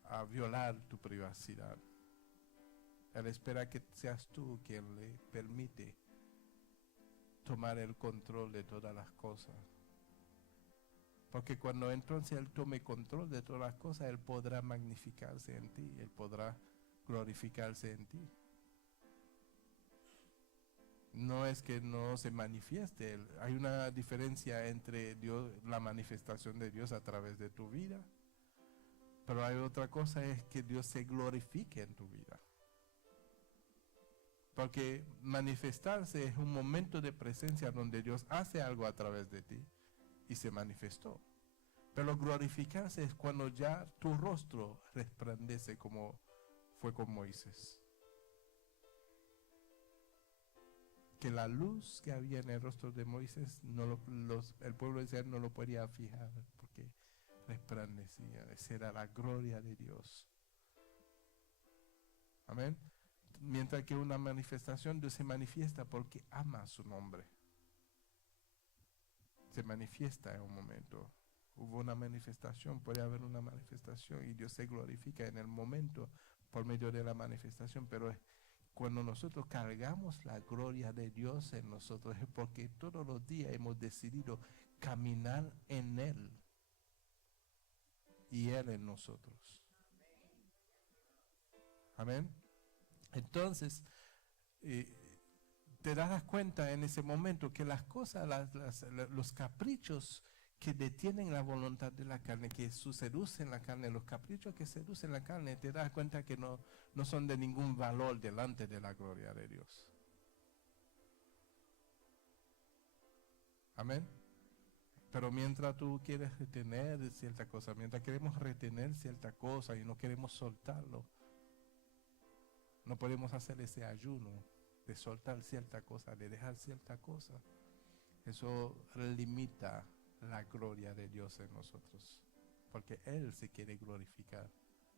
a violar tu privacidad. Él espera que seas tú quien le permite tomar el control de todas las cosas. Porque cuando entonces Él tome control de todas las cosas, Él podrá magnificarse en ti, Él podrá glorificarse en ti. No es que no se manifieste, hay una diferencia entre Dios, la manifestación de Dios a través de tu vida, pero hay otra cosa, es que Dios se glorifique en tu vida. Porque manifestarse es un momento de presencia donde Dios hace algo a través de ti y se manifestó. Pero glorificarse es cuando ya tu rostro resplandece como fue con Moisés. Que la luz que había en el rostro de Moisés, el pueblo de Israel no lo podía fijar porque resplandecía. Esa era la gloria de Dios. Amén. Mientras que una manifestación, Dios se manifiesta porque ama su nombre. Se manifiesta en un momento. Hubo una manifestación, puede haber una manifestación y Dios se glorifica en el momento por medio de la manifestación, pero cuando nosotros cargamos la gloria de Dios en nosotros es porque todos los días hemos decidido caminar en Él y Él en nosotros. Amén. Entonces, te das cuenta en ese momento que las cosas, los caprichos que detienen la voluntad de la carne, que seducen la carne, los caprichos que seducen la carne, te das cuenta que no son de ningún valor delante de la gloria de Dios. Amén. Pero mientras tú quieres retener cierta cosa, mientras queremos retener cierta cosa y no queremos soltarlo, no podemos hacer ese ayuno de soltar cierta cosa, de dejar cierta cosa. Eso limita la gloria de Dios en nosotros, porque Él se quiere glorificar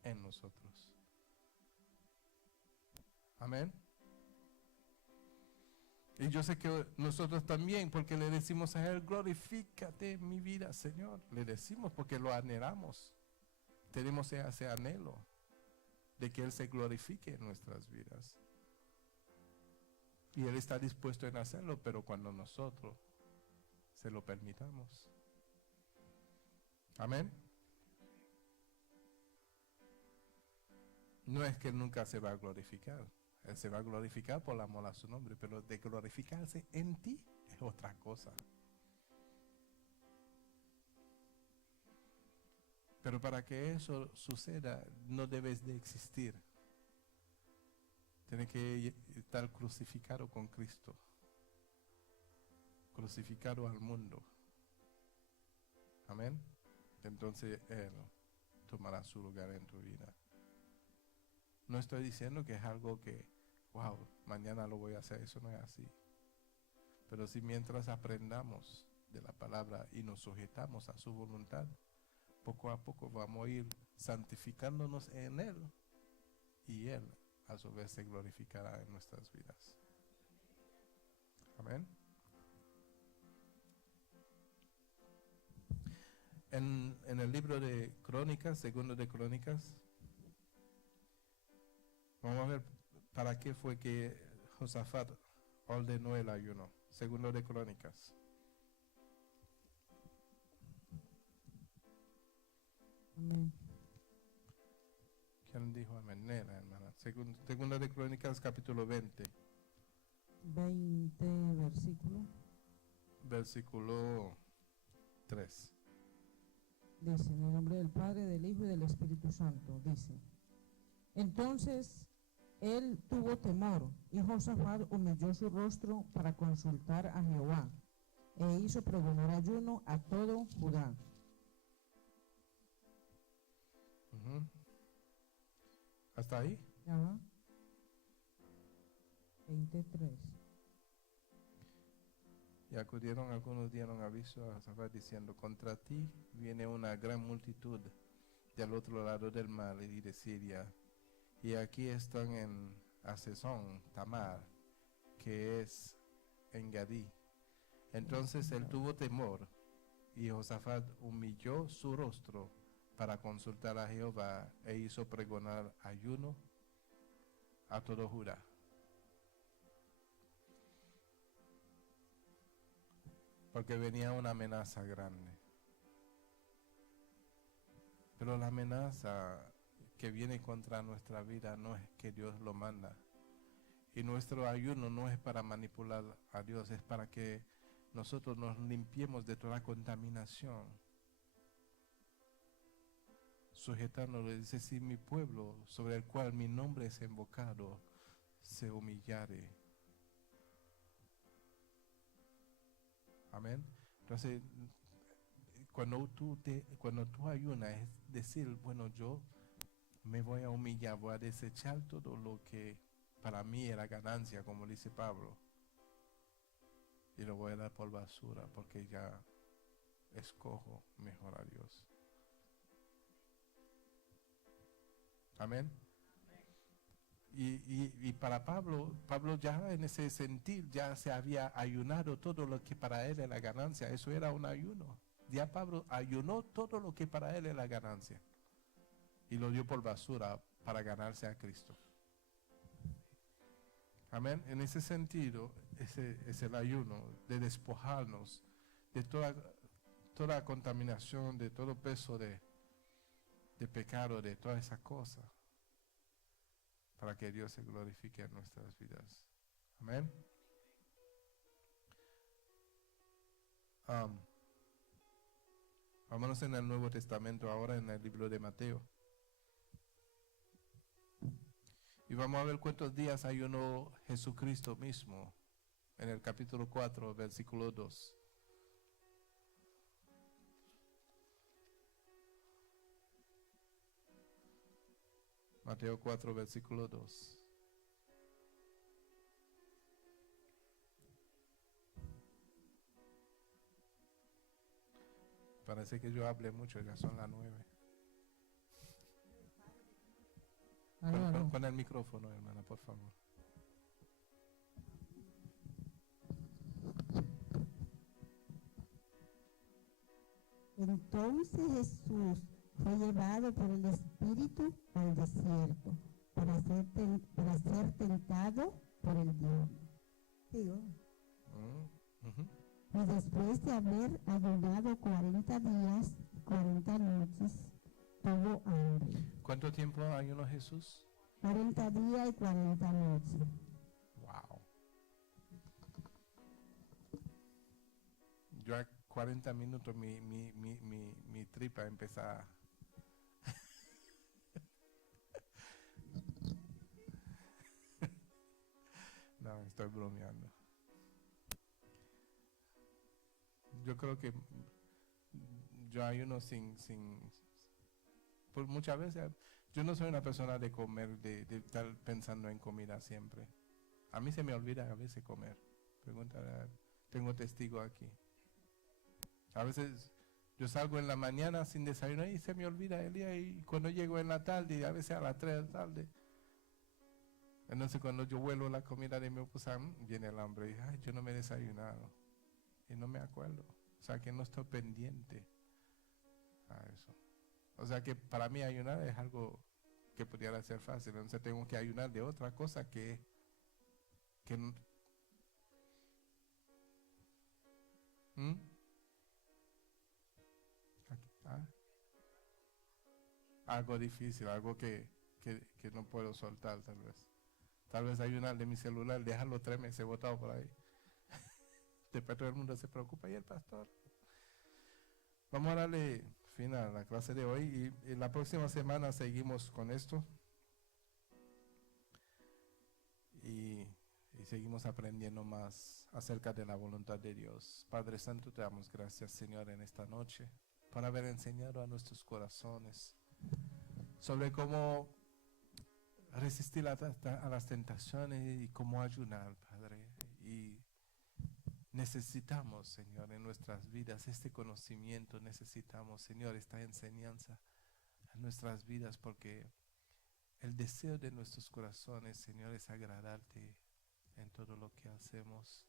en nosotros. Amén. Y yo sé que nosotros también, porque le decimos a Él, glorifícate en mi vida, Señor. Le decimos porque lo anhelamos. Tenemos ese anhelo de que Él se glorifique en nuestras vidas. Y Él está dispuesto en hacerlo, pero cuando nosotros se lo permitamos. Amén. No es que Él nunca se va a glorificar. Él se va a glorificar por el amor a su nombre, pero de glorificarse en ti es otra cosa. Pero para que eso suceda, no debes de existir. Tienes que estar crucificado con Cristo. Crucificado al mundo. Amén. Entonces Él tomará su lugar en tu vida. No estoy diciendo que es algo que, wow, mañana lo voy a hacer. Eso no es así. Pero si mientras aprendamos de la palabra y nos sujetamos a su voluntad, poco a poco vamos a ir santificándonos en Él y Él a su vez se glorificará en nuestras vidas. Amén. En el libro de Crónicas, segundo de Crónicas, vamos a ver para qué fue que Josafat ordenó el ayuno. Segundo de Crónicas. Amén. ¿Quién dijo amén? Nena, hermanas. Segunda de Crónicas, capítulo 20, 20 versículo. versículo 3. Dice, en el nombre del Padre, del Hijo y del Espíritu Santo, dice. Entonces él tuvo temor, y Josafat humilló su rostro para consultar a Jehová, e hizo pregonar ayuno a todo Judá. Ujú. ¿Hasta ahí? ¿Ya va? 23. Y acudieron algunos, dieron aviso a Josafat diciendo, contra ti viene una gran multitud del otro lado del mar y de Siria, y aquí están en Asesón, Tamar, que es en Gadí. Entonces él tuvo temor, y Josafat humilló su rostro para consultar a Jehová, e hizo pregonar ayuno a todo Judá. Porque venía una amenaza grande. Pero la amenaza que viene contra nuestra vida no es que Dios lo manda. Y nuestro ayuno no es para manipular a Dios, es para que nosotros nos limpiemos de toda contaminación. Sujetando, le dice, si mi pueblo, sobre el cual mi nombre es invocado, se humillare. Amén. Entonces, cuando tú ayunas, es decir, bueno, yo me voy a humillar, voy a desechar todo lo que para mí era ganancia, como dice Pablo, y lo voy a dar por basura, porque ya escojo mejor a Dios. Amén. Y para Pablo ya en ese sentir ya se había ayunado todo lo que para él era ganancia. Eso era un ayuno. Ya Pablo ayunó todo lo que para él era ganancia y lo dio por basura para ganarse a Cristo. Amén. En ese sentido, ese es el ayuno de despojarnos de toda contaminación, de todo peso de pecado, de todas esas cosas, para que Dios se glorifique en nuestras vidas. Amén. Vámonos en el Nuevo Testamento ahora, en el libro de Mateo. Y vamos a ver cuántos días ayunó Jesucristo mismo, en el capítulo 4, versículo 2. Mateo 4, versículo 2. Parece que yo hablé mucho, ya son las 9. Con el micrófono, hermana, por favor. Entonces Jesús fue llevado por el Espíritu al desierto para ser tentado por el diablo. Y después de haber ayunado 40 días y 40 noches, tuvo hambre. ¿Cuánto tiempo ayunó Jesús? 40 días y 40 noches. Wow. Yo a 40 minutos mi tripa empezaba. No, estoy bromeando. Yo creo que yo ayuno pues muchas veces yo no soy una persona de comer, de estar pensando en comida siempre. A mí se me olvida a veces comer. Pregúntale, tengo testigo aquí. A veces yo salgo en la mañana sin desayunar y se me olvida el día, y cuando llego en la tarde, a veces a las 3 de la tarde. Entonces cuando yo vuelvo la comida de mi esposa, viene el hambre y ay, yo no me he desayunado. Y no me acuerdo. O sea que no estoy pendiente a eso. O sea que para mí ayunar es algo que pudiera ser fácil. Entonces tengo que ayunar de otra cosa que algo difícil, algo que que no puedo soltar tal vez. Tal vez hay una de mi celular, déjalo 3 meses botado por ahí. Después todo el mundo se preocupa, ¿y el pastor? Vamos a darle fin a la clase de hoy y la próxima semana seguimos con esto. Y seguimos aprendiendo más acerca de la voluntad de Dios. Padre Santo, te damos gracias, Señor, en esta noche por haber enseñado a nuestros corazones sobre cómo resistir a las tentaciones y cómo ayunar, Padre. Y necesitamos, Señor, en nuestras vidas este conocimiento, necesitamos, Señor, esta enseñanza en nuestras vidas, porque el deseo de nuestros corazones, Señor, es agradarte en todo lo que hacemos.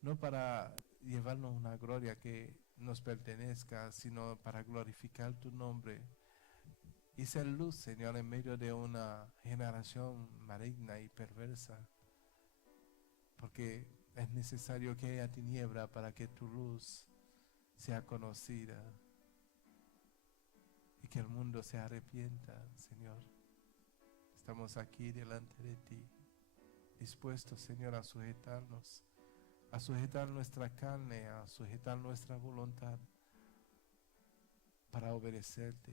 No para llevarnos una gloria que nos pertenezca, sino para glorificar tu nombre y ser luz, Señor, en medio de una generación maligna y perversa. Porque es necesario que haya tiniebla para que tu luz sea conocida y que el mundo se arrepienta, Señor. Estamos aquí delante de ti, dispuestos, Señor, a sujetarnos, a sujetar nuestra carne, a sujetar nuestra voluntad para obedecerte,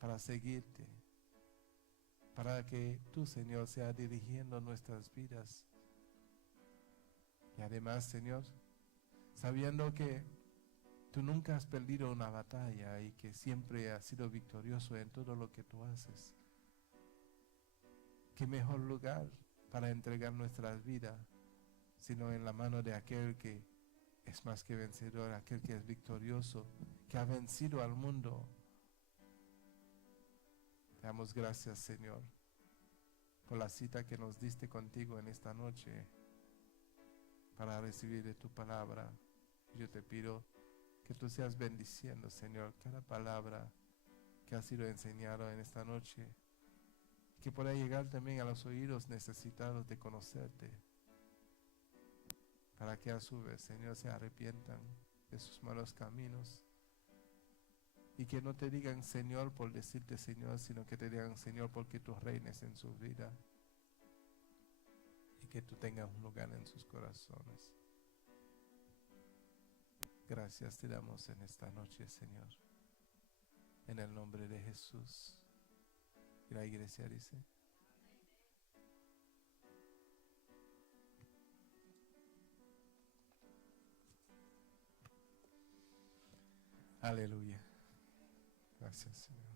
para seguirte, para que tú, Señor, seas dirigiendo nuestras vidas. Y además, Señor, sabiendo que tú nunca has perdido una batalla y que siempre has sido victorioso en todo lo que tú haces, ¿qué mejor lugar para entregar nuestras vidas sino en la mano de aquel que es más que vencedor, aquel que es victorioso, que ha vencido al mundo? Te damos gracias, Señor, por la cita que nos diste contigo en esta noche para recibir de tu palabra. Yo te pido que tú seas bendiciendo, Señor, cada palabra que ha sido enseñada en esta noche, que pueda llegar también a los oídos necesitados de conocerte, para que a su vez, Señor, se arrepientan de sus malos caminos y que no te digan Señor por decirte Señor, sino que te digan Señor porque tú reines en su vida y que tú tengas un lugar en sus corazones. Gracias te damos en esta noche, Señor, en el nombre de Jesús. Y la iglesia dice: aleluya. Gracias, Señor.